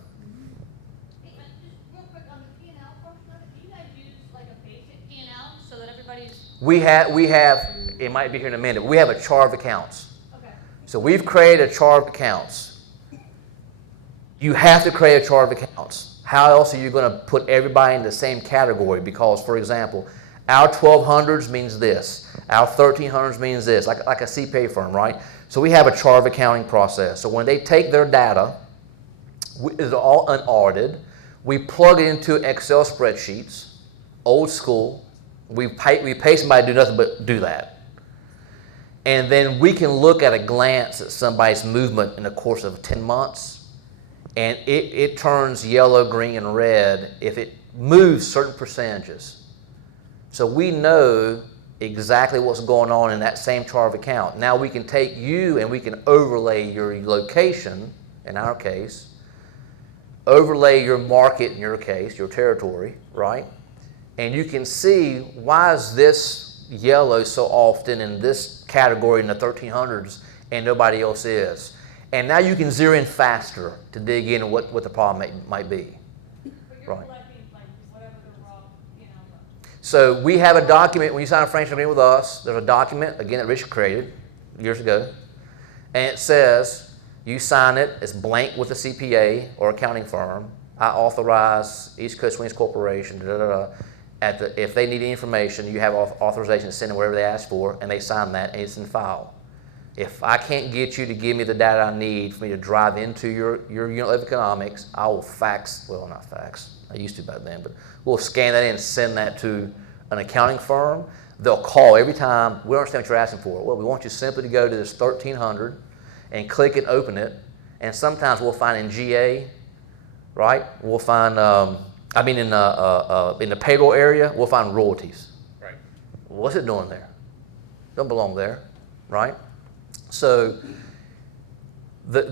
Hey, just real quick on the P&L portion of it, do you guys use like a basic P&L so that everybody's... We have, it might be here in a minute, we have a chart of accounts. Okay. So we've created a chart of accounts. You have to create a chart of accounts. How else are you going to put everybody in the same category? Because, for example, our 1200s means this. Our 1300s means this, like a CPA firm, right? So we have a chart of accounting process. So when they take their data, it's all unaudited. We plug it into Excel spreadsheets, old school. We pay somebody to do nothing but do that. And then we can look at a glance at somebody's movement in the course of 10 months. And it turns yellow, green, and red if it moves certain percentages. So we know exactly what's going on in that same chart of account. Now we can take you and we can overlay your location, in our case, overlay your market, in your case, your territory, right? And you can see, why is this yellow so often in this category in the 1300s and nobody else is? And now you can zero in faster to dig in what the problem might be. But you're Right. collecting like whatever the raw P&L was. So we have a document, when you sign a franchise agreement with us, there's a document, again, that Richard created years ago. And it says, you sign it, it's blank with a CPA or accounting firm. I authorize East Coast Wings Corporation, if they need any information, you have authorization to send it wherever they ask for, and they sign that, and it's in file. If I can't get you to give me the data I need for me to drive into your unit of economics, I will fax, well, not fax, I used to back then, but we'll scan that in and send that to an accounting firm. They'll call every time, we don't understand what you're asking for. Well, we want you simply to go to this 1300 and click and open it and sometimes we'll find in GA, right? We'll find, in the payroll area, we'll find royalties. Right. What's it doing there? Don't belong there, right? So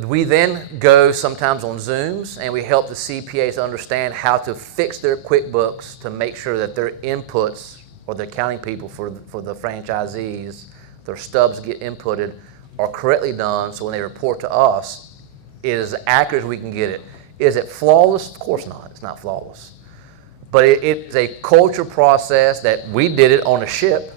we then go sometimes on Zooms, and we help the CPAs understand how to fix their QuickBooks to make sure that their inputs, or the accounting people for the franchisees, their stubs get inputted, are correctly done, so when they report to us, it is as accurate as we can get it. Is it flawless? Of course not. It's not flawless. But it's a culture process that we did it on a ship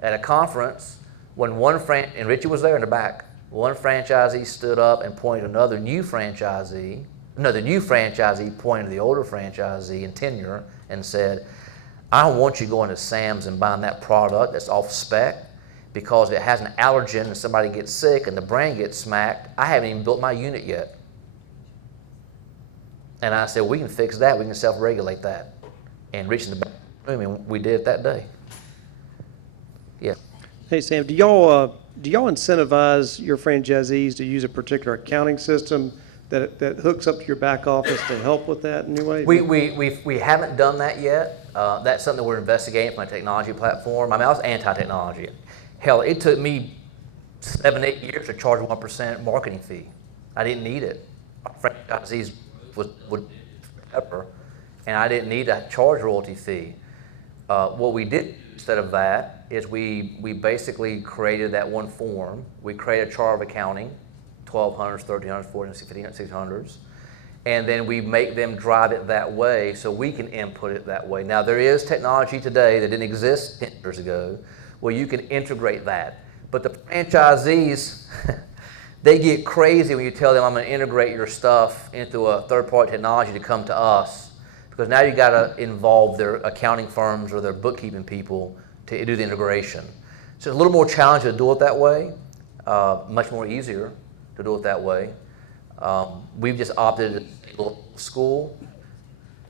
at a conference when and Richie was there in the back. One franchisee stood up and pointed to another new franchisee pointed to the older franchisee in tenure and said, I don't want you going to Sam's and buying that product that's off spec, because it has an allergen and somebody gets sick and the brand gets smacked. I haven't even built my unit yet. And I said, we can fix that. We can self-regulate that. And reach in the back room, and we did it that day. Yeah. Hey, Sam, do y'all incentivize your franchisees to use a particular accounting system that hooks up to your back office to help with that in any way? We haven't done that yet. That's something we're investigating from a technology platform. I mean, I was anti-technology. Hell, it took me 7-8 years to charge 1% marketing fee. I didn't need it. Our franchisees would forever, and I didn't need to charge royalty fee. What we did instead of that is we basically created that one form. We created a chart of accounting, 1200s, 1300s, 1400s, 1500s, 1600s, and then we make them drive it that way so we can input it that way. Now, there is technology today that didn't exist 10 years ago where you can integrate that. But the franchisees, they get crazy when you tell them, I'm going to integrate your stuff into a third-party technology to come to us, because now you got to involve their accounting firms or their bookkeeping people to do the integration. So it's a little more challenging to do it that way, much more easier to do it that way. We've just opted to school.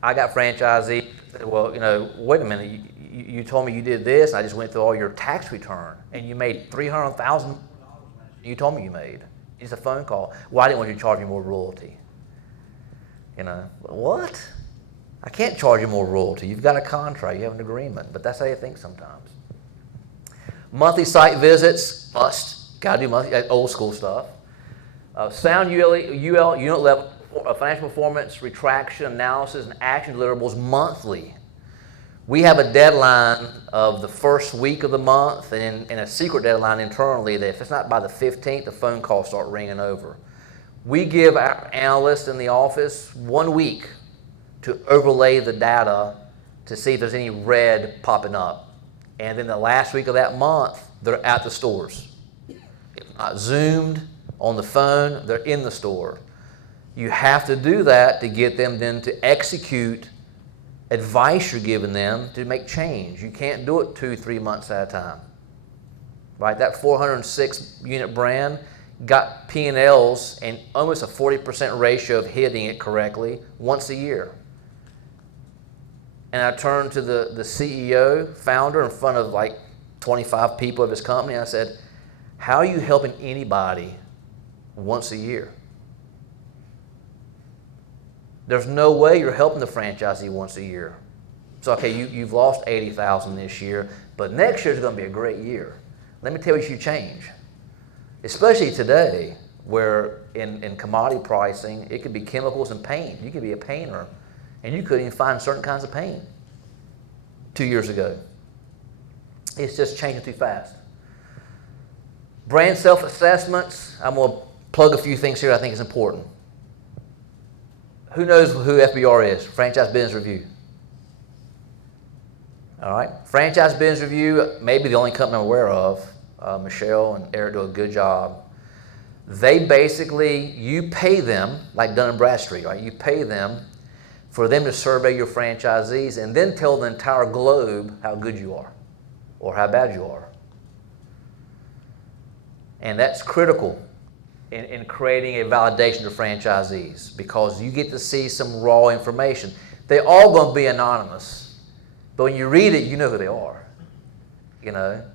I got franchisees that said, well, wait a minute, you told me you did this, and I just went through all your tax return, and you made $300,000. You told me you made. It's a phone call. Well, I didn't want you to charge me more royalty. What? I can't charge you more royalty. You've got a contract, you have an agreement, but that's how you think sometimes. Monthly site visits, must. Got to do monthly, old school stuff. Sound UL, unit level, financial performance, retraction, analysis, and action deliverables monthly. We have a deadline of the first week of the month, and a secret deadline internally that if it's not by the 15th, the phone calls start ringing over. We give our analysts in the office 1 week to overlay the data to see if there's any red popping up. And then the last week of that month, they're at the stores. If not Zoomed, on the phone, they're in the store. You have to do that to get them then to execute advice you're giving them to make change. You can't do it 2-3 months at a time. Right? That 406 unit brand got P&Ls and almost a 40% ratio of hitting it correctly once a year. And I turned to the CEO, founder, in front of like 25 people of his company. I said, how are you helping anybody once a year? There's no way you're helping the franchisee once a year. So, okay, you've lost $80,000 this year, but next year's going to be a great year. Let me tell you, you should change. Especially today, where in commodity pricing, it could be chemicals and paint. You could be a painter, and you couldn't even find certain kinds of paint 2 years ago. It's just changing too fast. Brand self-assessments, I'm going to plug a few things here I think is important. Who knows who FBR is? Franchise Business Review. All right. Franchise Business Review, maybe the only company I'm aware of. Michelle and Eric do a good job. They basically, you pay them, like Dun & Bradstreet, right? You pay them for them to survey your franchisees and then tell the entire globe how good you are or how bad you are. And that's critical in creating a validation to franchisees, because you get to see some raw information. They're all going to be anonymous, but when you read it, you know who they are.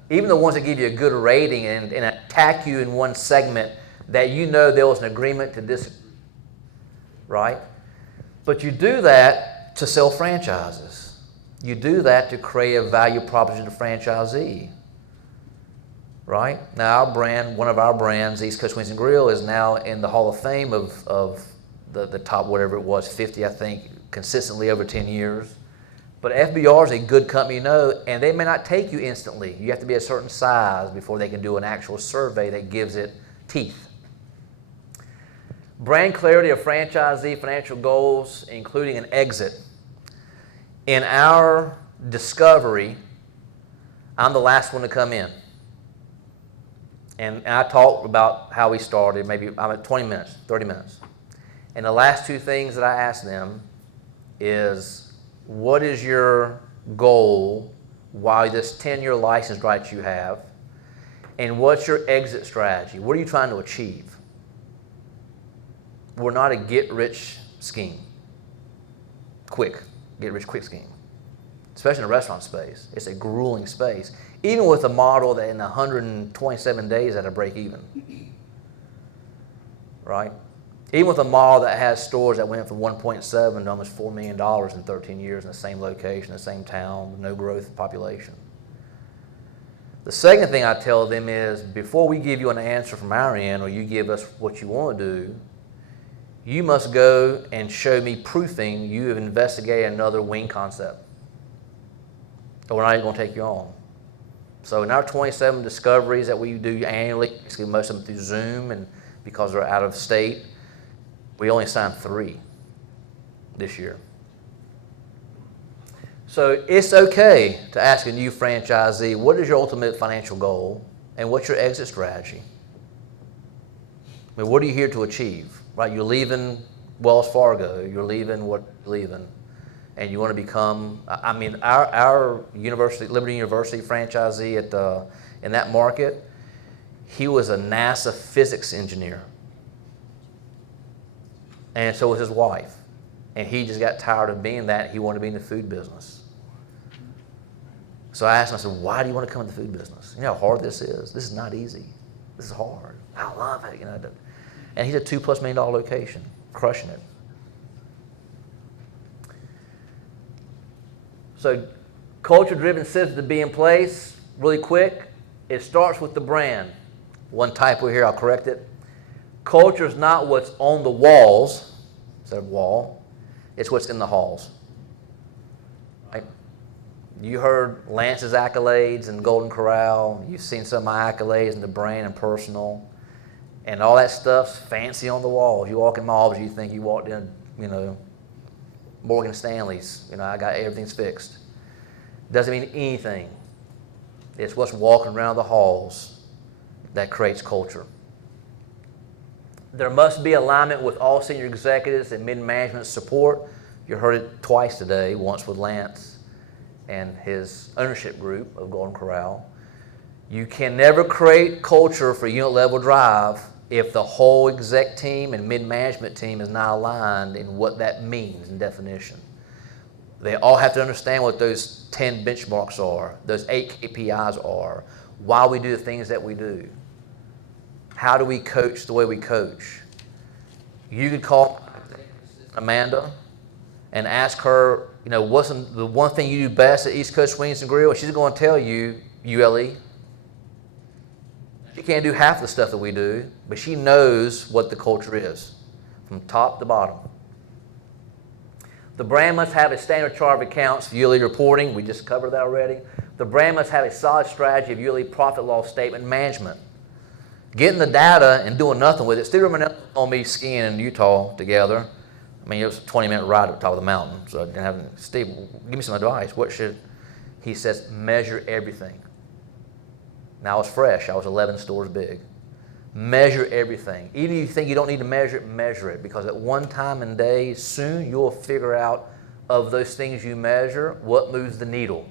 Even the ones that give you a good rating and attack you in one segment that you know there was an agreement to disagree, right? But you do that to sell franchises. You do that to create a value proposition to franchisee, right? Now our brand, one of our brands, East Coast Wings and Grill, is now in the Hall of Fame of the top, whatever it was, 50, I think, consistently over 10 years. But FBR is a good company to know, and they may not take you instantly. You have to be a certain size before they can do an actual survey that gives it teeth. Brand clarity of franchisee financial goals, including an exit. In our discovery, I'm the last one to come in. And I talk about how we started, maybe I'm at 20 minutes, 30 minutes. And the last two things that I ask them is, what is your goal while this 10-year license right you have? And what's your exit strategy? What are you trying to achieve? We're not a get-rich scheme. Get-rich-quick scheme. Especially in the restaurant space. It's a grueling space. Even with a model that in 127 days at a break even. Right? Even with a model that has stores that went from 1.7 to almost $4 million in 13 years in the same location, the same town, no growth population. The second thing I tell them is, before we give you an answer from our end, or you give us what you want to do, you must go and show me proofing you have investigated another wing concept. Or we're not even going to take you on. So in our 27 discoveries that we do annually, basically most of them through Zoom, and because they're out of state, we only signed 3 this year. So it's okay to ask a new franchisee, what is your ultimate financial goal and what's your exit strategy? I mean, what are you here to achieve? Right? You're leaving Wells Fargo, you're leaving what you're leaving, and you want to become, I mean, our university, Liberty University franchisee in that market, he was a NASA physics engineer. And so was his wife. And he just got tired of being that. He wanted to be in the food business. So I asked him, I said, why do you want to come in the food business? You know how hard this is? This is not easy. This is hard. I love it. You know. And he's a $2+ million location, crushing it. So culture-driven systems to be in place, really quick. It starts with the brand. One typo here, I'll correct it. Culture is not what's on the walls, instead of wall, it's what's in the halls. Right? You heard Lance's accolades in Golden Corral. You've seen some of my accolades in the brand and personal. And all that stuff's fancy on the walls. You walk in my office, you think you walked in, you know, Morgan Stanley's. You know, I got everything's fixed. Doesn't mean anything. It's what's walking around the halls that creates culture. There must be alignment with all senior executives and mid-management support. You heard it twice today, once with Lance and his ownership group of Golden Corral. You can never create culture for unit level drive if the whole exec team and mid-management team is not aligned in what that means in definition. They all have to understand what those 10 benchmarks are, those 8 KPIs are, why we do the things that we do. How do we coach the way we coach? You could call Amanda and ask her, you know, what's the one thing you do best at East Coast Wings and Grill? She's going to tell you, ULE. She can't do half the stuff that we do, but she knows what the culture is from top to bottom. The brand must have a standard chart of accounts for ULE reporting. We just covered that already. The brand must have a solid strategy of ULE profit loss statement management. Getting the data and doing nothing with it. Steve Romanelli on me skiing in Utah together. I mean, it was a 20-minute ride up the top of the mountain. So I didn't have, Steve, give me some advice. What should, he says, measure everything. Now I was fresh. I was 11 stores big. Measure everything. Even if you think you don't need to measure it. Because at one time and day, soon you'll figure out of those things you measure, what moves the needle.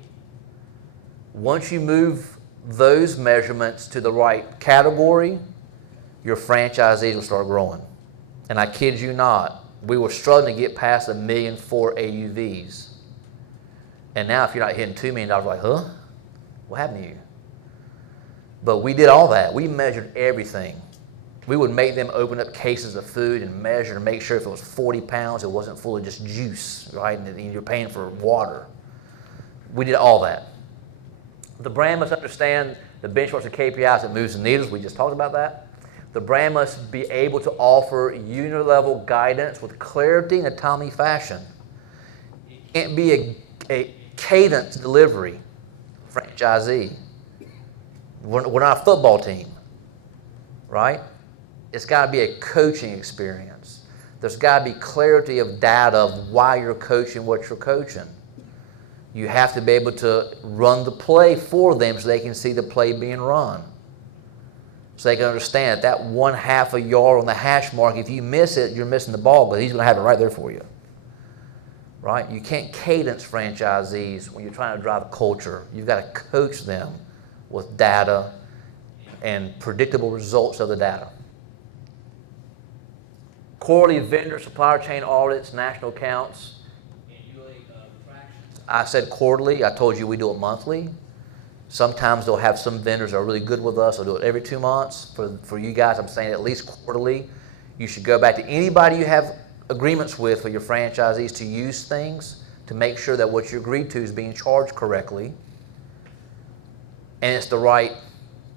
Once you move those measurements to the right category, your franchisees will start growing. And I kid you not, we were struggling to get past $1.4 million AUVs. And now if you're not hitting $2 million, you're like, huh? What happened to you? But we did all that. We measured everything. We would make them open up cases of food and measure and make sure if it was 40 pounds, it wasn't full of just juice, right? And you're paying for water. We did all that. The brand must understand the benchmarks and KPIs that moves the needles. We just talked about that. The brand must be able to offer unit-level guidance with clarity and a timely fashion. It can't be a cadence delivery franchisee. We're not a football team, right? It's got to be a coaching experience. There's got to be clarity of data of why you're coaching what you're coaching. You have to be able to run the play for them so they can see the play being run. So they can understand that 1/2 a yard on the hash mark, if you miss it, you're missing the ball, but he's going to have it right there for you. Right? You can't cadence franchisees when you're trying to drive a culture. You've got to coach them with data and predictable results of the data. Quarterly vendor supplier chain audits, national accounts. I said quarterly. I told you we do it monthly. Sometimes they'll have some vendors that are really good with us. They'll do it every 2 months. For you guys, I'm saying at least quarterly. You should go back to anybody you have agreements with for your franchisees to use things to make sure that what you agreed to is being charged correctly and it's the right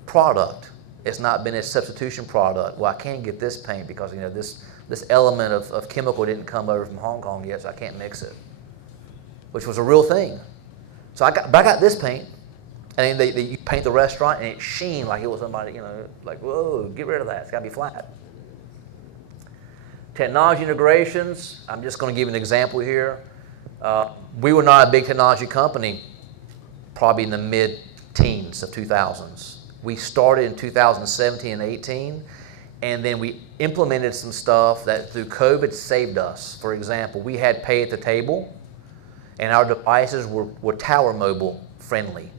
product. It's not been a substitution product. Well, I can't get this paint because this element of chemical didn't come over from Hong Kong yet, so I can't mix it, which was a real thing. So I got this paint, and then you paint the restaurant, and it sheen like it was somebody, like, whoa, get rid of that. It's got to be flat. Technology integrations, I'm just going to give an example here. We were not a big technology company probably in the mid-teens of 2000s. We started in 2017 and 18, and then we implemented some stuff that through COVID saved us. For example, we had pay at the table, and our devices were tower mobile friendly.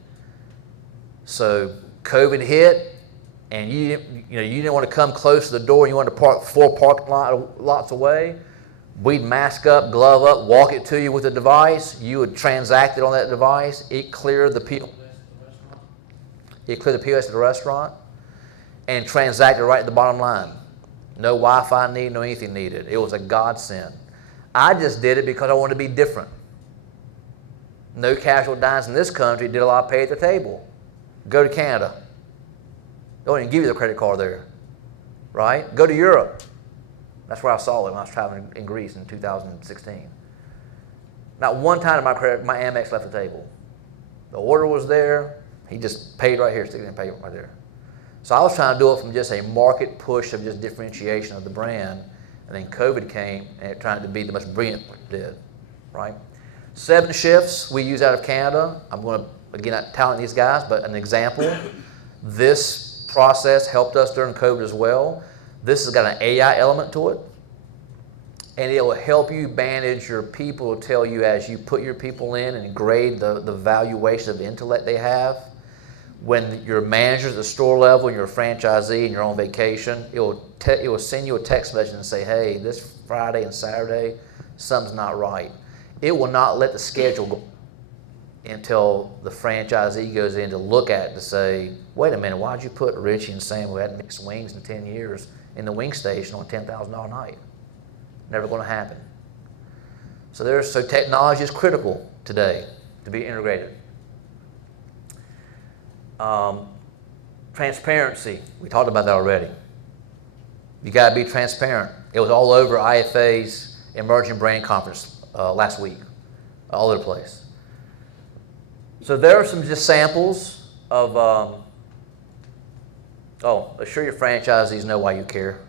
So COVID hit, and you didn't want to come close to the door, and you wanted to park 4 parking lots away. We'd mask up, glove up, walk it to you with a device. You would transact it on that device. It cleared the POS at the restaurant and transact it right at the bottom line. No Wi-Fi need, no anything needed. It was a godsend. I just did it because I wanted to be different. No casual diners in this country did a lot of pay at the table. Go to Canada. They don't even give you the credit card there, right? Go to Europe. That's where I saw it when I was traveling in Greece in 2016. Not one time did my Amex left the table. The order was there. He just paid right here, sticking in payment right there. So I was trying to do it from just a market push of just differentiation of the brand, and then COVID came, and it tried to be the most brilliant thing it did, right? 7 shifts we use out of Canada. I'm going to, again, not touting these guys, but an example. This process helped us during COVID as well. This has got an AI element to it, and it will help you manage your people. It will tell you as you put your people in and grade the valuation of intellect they have. When your manager at the store level and you're a franchisee and you're on vacation, it will send you a text message and say, hey, this Friday and Saturday, something's not right. It will not let the schedule go until the franchisee goes in to look at it to say, wait a minute, why'd you put Richie and Sam, who hadn't mixed wings in 10 years, in the wing station on a $10,000 a night? Never going to happen. So technology is critical today to be integrated. Transparency, we talked about that already. You got to be transparent. It was all over IFA's Emerging Brand Conference last week, all over the place. So there are some just samples of, assure your franchisees know why you care.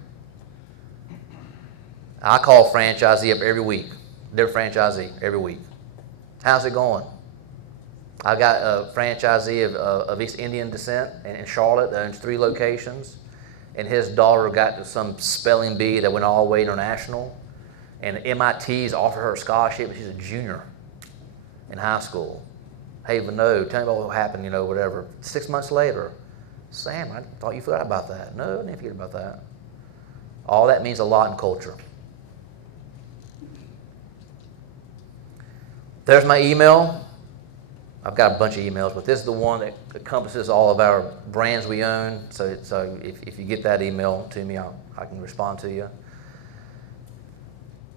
I call a franchisee up every week, their franchisee every week. How's it going? I got a franchisee of East Indian descent in Charlotte that owns 3 locations, and his daughter got to some spelling bee that went all the way international, and MIT's offered her a scholarship, but she's a junior in high school. Hey, Vino, tell me about what happened, whatever. 6 months later, Sam, I thought you forgot about that. No, I didn't forget about that. All that means a lot in culture. There's my email. I've got a bunch of emails, but this is the one that encompasses all of our brands we own. So if you get that email to me, I can respond to you.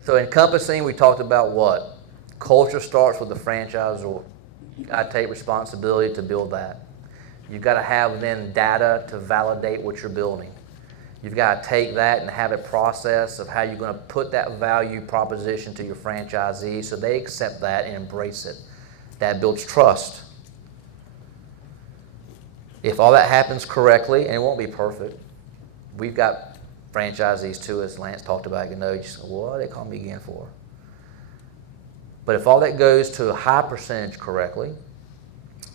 So encompassing, we talked about what? Culture starts with the franchisor. You got to take responsibility to build that. You've got to have then data to validate what you're building. You've got to take that and have a process of how you're going to put that value proposition to your franchisees so they accept that and embrace it. That builds trust. If all that happens correctly, and it won't be perfect, we've got franchisees too, as Lance talked about, you know, you just go, well, what do they call me again for? But if all that goes to a high percentage correctly,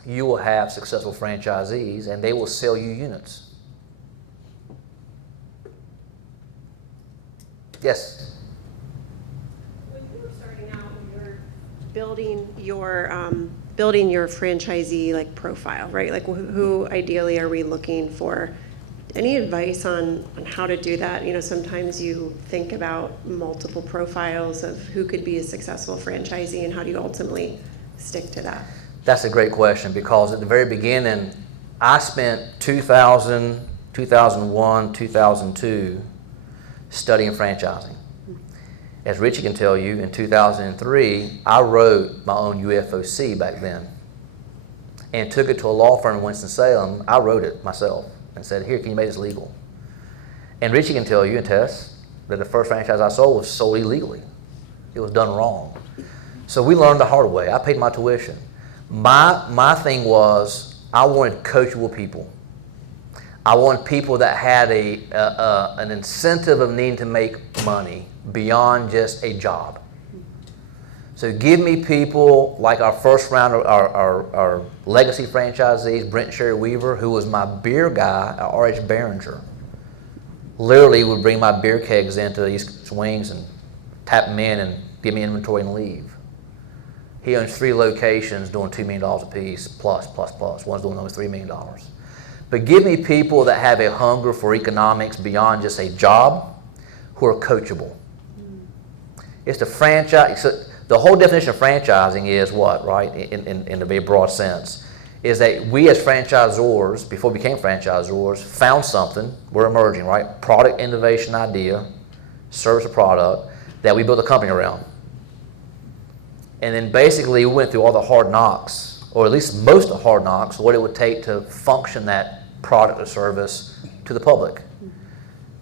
you will have successful franchisees and they will sell you units. Yes? When you were starting out, when you were building your franchisee like profile, right? Like who ideally are we looking for? Any advice on how to do that? You know, sometimes you think about multiple profiles of who could be a successful franchisee and how do you ultimately stick to that? That's a great question because at the very beginning, I spent 2000, 2001, 2002 studying franchising. As Richie can tell you, in 2003, I wrote my own UFOC back then and took it to a law firm in Winston-Salem. I wrote it myself and said, here, can you make this legal? And Richie can tell you and Tess that the first franchise I sold was sold illegally. It was done wrong. So we learned the hard way. I paid my tuition. My thing was I wanted coachable people. I wanted people that had an incentive of needing to make money beyond just a job. So give me people like our first round of our legacy franchisees, Brent and Sherry Weaver, who was my beer guy at R.H. Behringer. Literally would bring my beer kegs into the East Coast Wings and tap them in and give me inventory and leave. He owns 3 locations doing $2 million a piece, plus. One's doing almost $3 million. But give me people that have a hunger for economics beyond just a job, who are coachable. It's the franchise. So the whole definition of franchising is what, right? In a very broad sense, is that we as franchisors, before we became franchisors, found something. We're emerging, right? Product innovation idea, service or product that we built a company around. And then basically we went through all the hard knocks, or at least most of the hard knocks, what it would take to function that product or service to the public.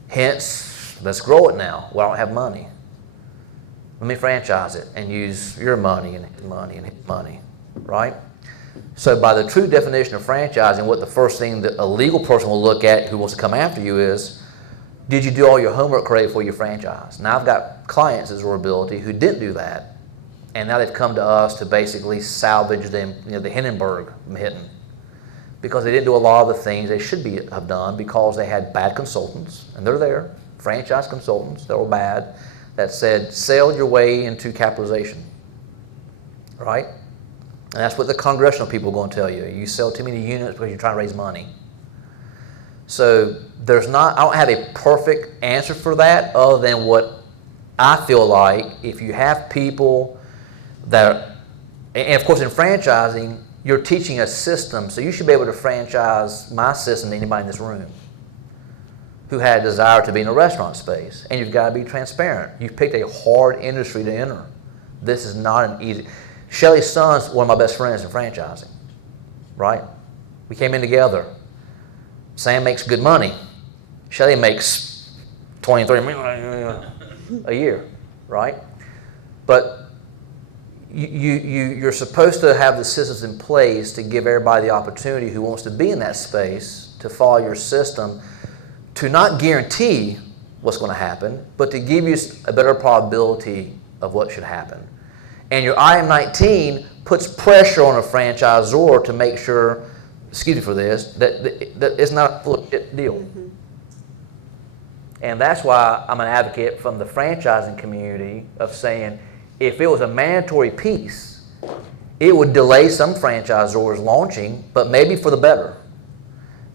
Hence, let's grow it now. Well, I don't have money. Let me franchise it and use your money and his money and his money, right? So by the true definition of franchising, what the first thing that a legal person will look at who wants to come after you is, did you do all your homework correct before you franchise? Now I've got clients at Zorability who didn't do that, and now they've come to us to basically salvage them, the Hindenburg mitten, because they didn't do a lot of the things they should have done because they had bad consultants, and they're there, franchise consultants that were bad, that said, sail your way into capitalization, right? And that's what the congressional people are going to tell you. You sell too many units because you're trying to raise money. So I don't have a perfect answer for that other than what I feel like if you have people that, and of course in franchising, you're teaching a system, so you should be able to franchise my system to anybody in this room who had a desire to be in a restaurant space. And you've got to be transparent. You've picked a hard industry to enter. This is not an easy. Shelly's son's one of my best friends in franchising, right? We came in together. Sam makes good money. Shelly makes 23 million a year, right? But you're supposed to have the systems in place to give everybody the opportunity who wants to be in that space to follow your system, to not guarantee what's going to happen, but to give you a better probability of what should happen. And your IM-19 puts pressure on a franchisor to make sure, excuse me for this, that it's not a full deal. Mm-hmm. And that's why I'm an advocate from the franchising community of saying, if it was a mandatory piece, it would delay some franchisors launching, but maybe for the better.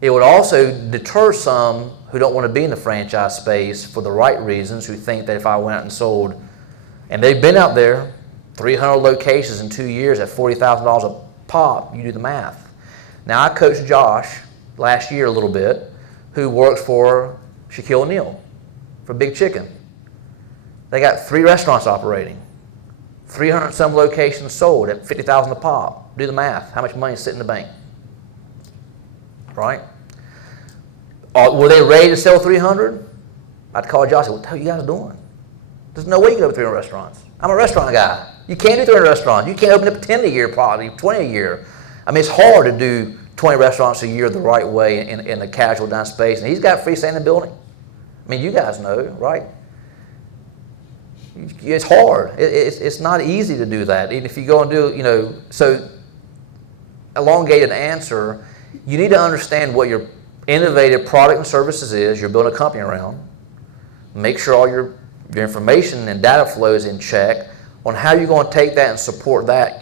It would also deter some who don't want to be in the franchise space for the right reasons, who think that if I went out and sold, and they've been out there, 300 locations in 2 years at $40,000 a pop, you do the math. Now, I coached Josh last year a little bit, who works for Shaquille O'Neal for Big Chicken. They got 3 restaurants operating, 300 some locations sold at $50,000 a pop. Do the math. How much money is sitting in the bank? Right? Were they ready to sell 300? I'd call Josh and say, what the hell are you guys doing? There's no way you can open 300 restaurants. I'm a restaurant guy. You can't do 300 restaurants. You can't open up 10 a year, probably 20 a year. I mean, it's hard to do 20 restaurants a year the right way in a casual down space. And he's got a freestanding building. I mean, you guys know, right? It's hard. It's not easy to do that. Even if you go and do, so elongated answer, you need to understand what your innovative product and services is you're building a company around. Make sure all your information and data flow is in check on how you're going to take that and support that.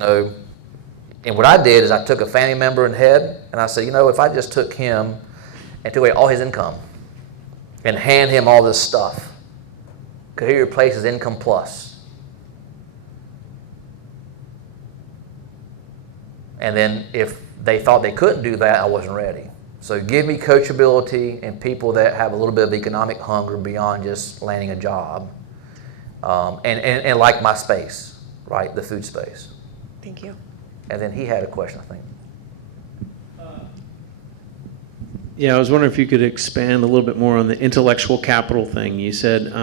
And what I did is I took a family member in head, and I said, if I just took him and took away all his income and hand him all this stuff, could he replace his income plus? And then if they thought they couldn't do that, I wasn't ready. So give me coachability and people that have a little bit of economic hunger beyond just landing a job. And like my space, right, the food space. Thank you. And then he had a question, I think. Yeah, I was wondering if you could expand a little bit more on the intellectual capital thing. You said,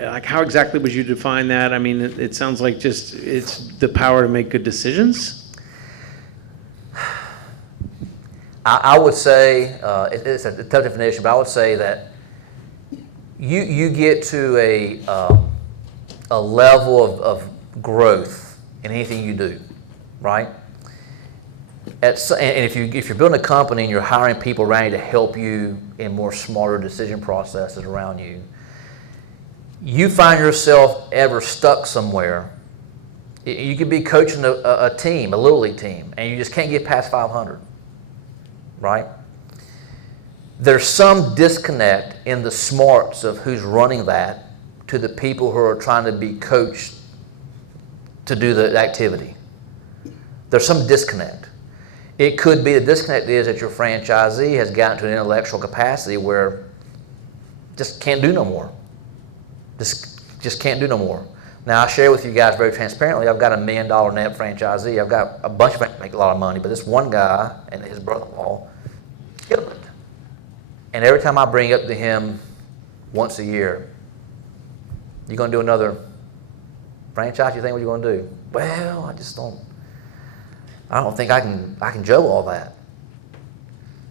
like, how exactly would you define that? I mean, it sounds like just it's the power to make good decisions. I would say, it's a tough definition, but I would say that you get to a level of growth in anything you do, right? And if you're building a company and you're hiring people around you to help you in more smarter decision processes around you, you find yourself ever stuck somewhere. You could be coaching a team, a Little League team, and you just can't get past 500, right? There's some disconnect in the smarts of who's running that to the people who are trying to be coached to do the activity. There's some disconnect. It could be the disconnect is that your franchisee has gotten to an intellectual capacity where just can't do no more. Just can't do no more. Now, I share with you guys very transparently, I've got $1 million net franchisee. I've got a bunch of them make a lot of money, but this one guy and his brother-in-law kill it. And every time I bring up to him once a year, you going to do another franchise? You think what you're going to do? Well, I don't think I can juggle all that.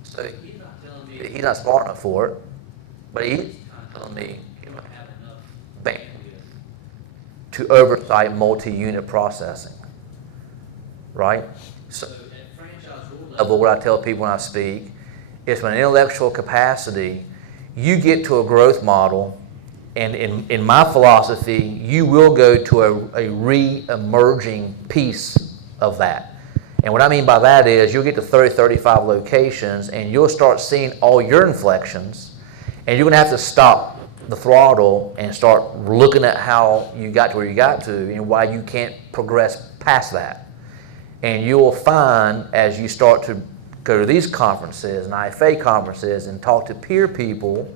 So he's not telling me he's not smart enough for it, but he's kind of telling me he don't have enough bandwidth to oversight multi-unit processing, right? So at franchise level, what I tell people when I speak is when intellectual capacity, you get to a growth model, and in my philosophy, you will go to a re-emerging piece of that. And what I mean by that is you'll get to 30, 35 locations and you'll start seeing all your inflections, and you're going to have to stop the throttle and start looking at how you got to where you got to and why you can't progress past that. And you will find as you start to go to these conferences and IFA conferences and talk to peer people,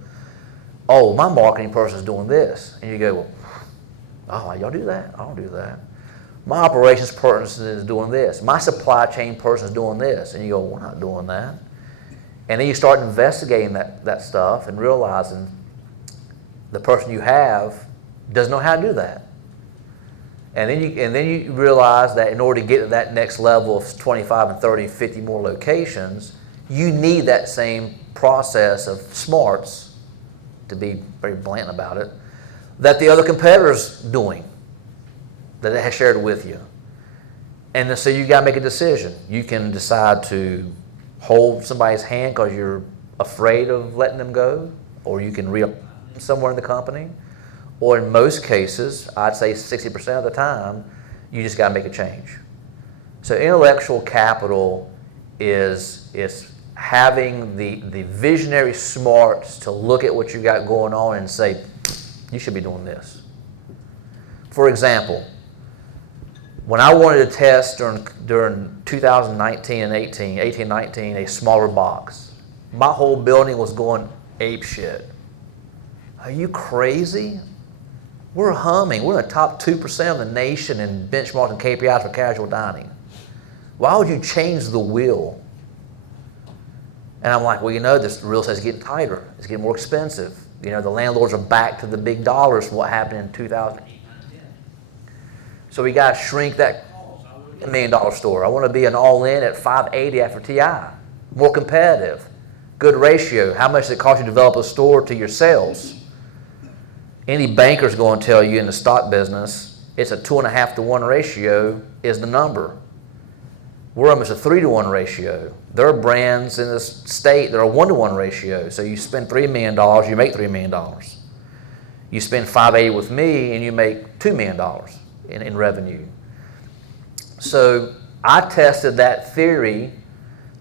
oh, my marketing person's doing this. And you go, well, oh, y'all do that? I don't do that. My operations person is doing this. My supply chain person is doing this. And you go, we're not doing that. And then you start investigating that stuff and realizing the person you have doesn't know how to do that. And then you realize that in order to get to that next level of 25 and 30 and 50 more locations, you need that same process of smarts, to be very blunt about it, that the other competitor's doing, that it has shared with you. And so you got to make a decision. You can decide to hold somebody's hand because you're afraid of letting them go, or you can re-up somewhere in the company, or in most cases, I'd say 60% of the time, you just got to make a change. So intellectual capital is having the visionary smarts to look at what you got going on and say, you should be doing this. For example, When I wanted to test during 2019 and 19, a smaller box, my whole building was going ape shit. Are you crazy? We're humming. We're in the top 2% of the nation in benchmarks and KPIs for casual dining. Why would you change the wheel? And I'm like, well, you know, this real estate's getting tighter. It's getting more expensive. You know, the landlords are back to the big dollars from what happened in 2008, 2010. So we got to shrink that $1 million store. I want to be an all-in at 580 after TI. More competitive. Good ratio. How much does it cost you to develop a store to your sales? Any banker's going to tell you in the stock business, it's a 2.5 to 1 ratio is the number. We're almost a 3 to 1 ratio. There are brands in this state that are a 1 to 1 ratio. So you spend $3 million, you make $3 million. You spend 580 with me and you make $2 million in revenue. So I tested that theory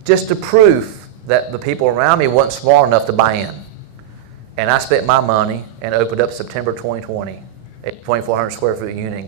just to prove that the people around me weren't smart enough to buy in. And I spent my money and opened up September 2020, a 2,400 square foot unit